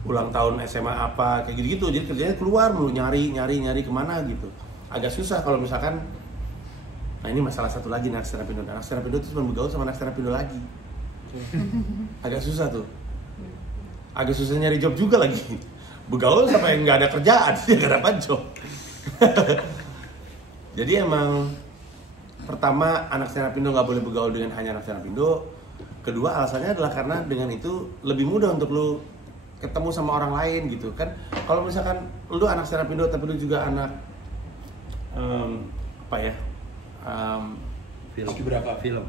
ulang tahun SMA apa kayak gitu-gitu. Jadi kerjanya keluar mulu nyari kemana gitu. Agak susah kalau misalkan. Nah ini masalah satu lagi anak Stand Up Indo. Anak Stand Up Indo itu cuma bergaul sama anak Stand Up Indo lagi. Agak susah tuh. Agak susah nyari job juga lagi. Bergaul sampai nggak ada kerjaan, dia nggak dapat job. Jadi emang pertama anak Stand Up Indo nggak boleh bergaul dengan hanya anak Stand Up Indo. Kedua alasannya adalah karena dengan itu lebih mudah untuk lu ketemu sama orang lain gitu kan. Kalau misalkan lu anak Stand Up Indo tapi lu juga anak film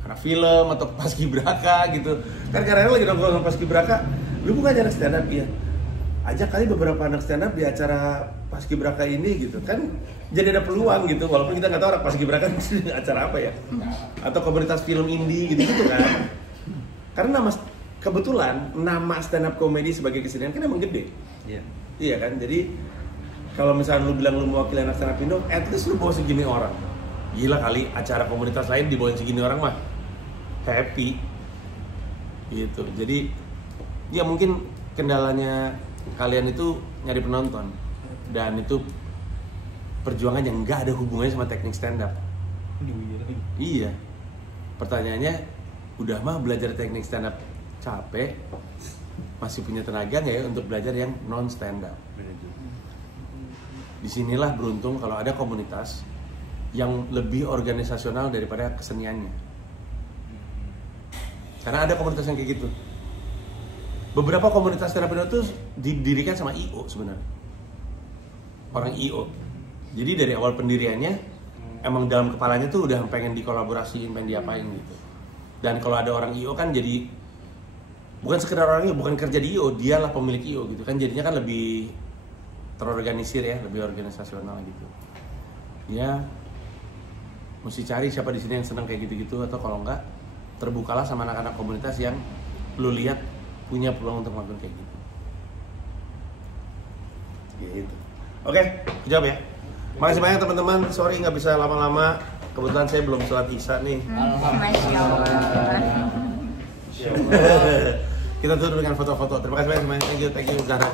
anak film atau paskibraka gitu kan, kadang-kadang lagi nongkrong sama paskibraka, lu bukan anak stand up ya, ajak kali beberapa anak stand up di acara paskibraka ini gitu kan, jadi ada peluang gitu, walaupun kita nggak tahu anak paskibraka acara apa ya, atau komunitas film indie gitu kan, karena kebetulan nama stand up comedy sebagai kesenian kan emang gede. Iya kan, jadi kalau misalnya lu bilang lu mewakili anak stand up Indo, at least lu bawa segini orang. Gila kali acara komunitas lain dibawain segini orang mah happy gitu. Jadi ya mungkin kendalanya kalian itu nyari penonton. Dan itu perjuangan yang nggak ada hubungannya sama teknik stand up. Iya. Pertanyaannya, udah mah belajar teknik stand up capek, masih punya tenaga nggak ya untuk belajar yang non stand up? Disinilah beruntung kalau ada komunitas yang lebih organisasional daripada keseniannya. Karena ada komunitas yang kayak gitu. Beberapa komunitas stand up Indo tuh didirikan sama IO sebenarnya. Orang IO. Jadi dari awal pendiriannya emang dalam kepalanya tuh udah pengen dikolaborasiin, pengen diapain gitu. Dan kalau ada orang IO kan jadi bukan sekedar orang IO, bukan kerja di IO, dialah pemilik IO gitu kan, jadinya kan lebih terorganisir ya, lebih organisasional gitu. Ya mesti cari siapa di sini yang senang kayak gitu-gitu, atau kalau enggak terbukalah sama anak-anak komunitas yang lu lihat punya peluang untuk melakukan kayak gitu. Gitu. Oke, jawab ya. Makasih banyak teman-teman. Sorry nggak bisa lama-lama. Kebetulan saya belum sholat isya nih. Masya Allah. Kita tutup dengan foto-foto. Terima kasih banyak. Thank you Zahra.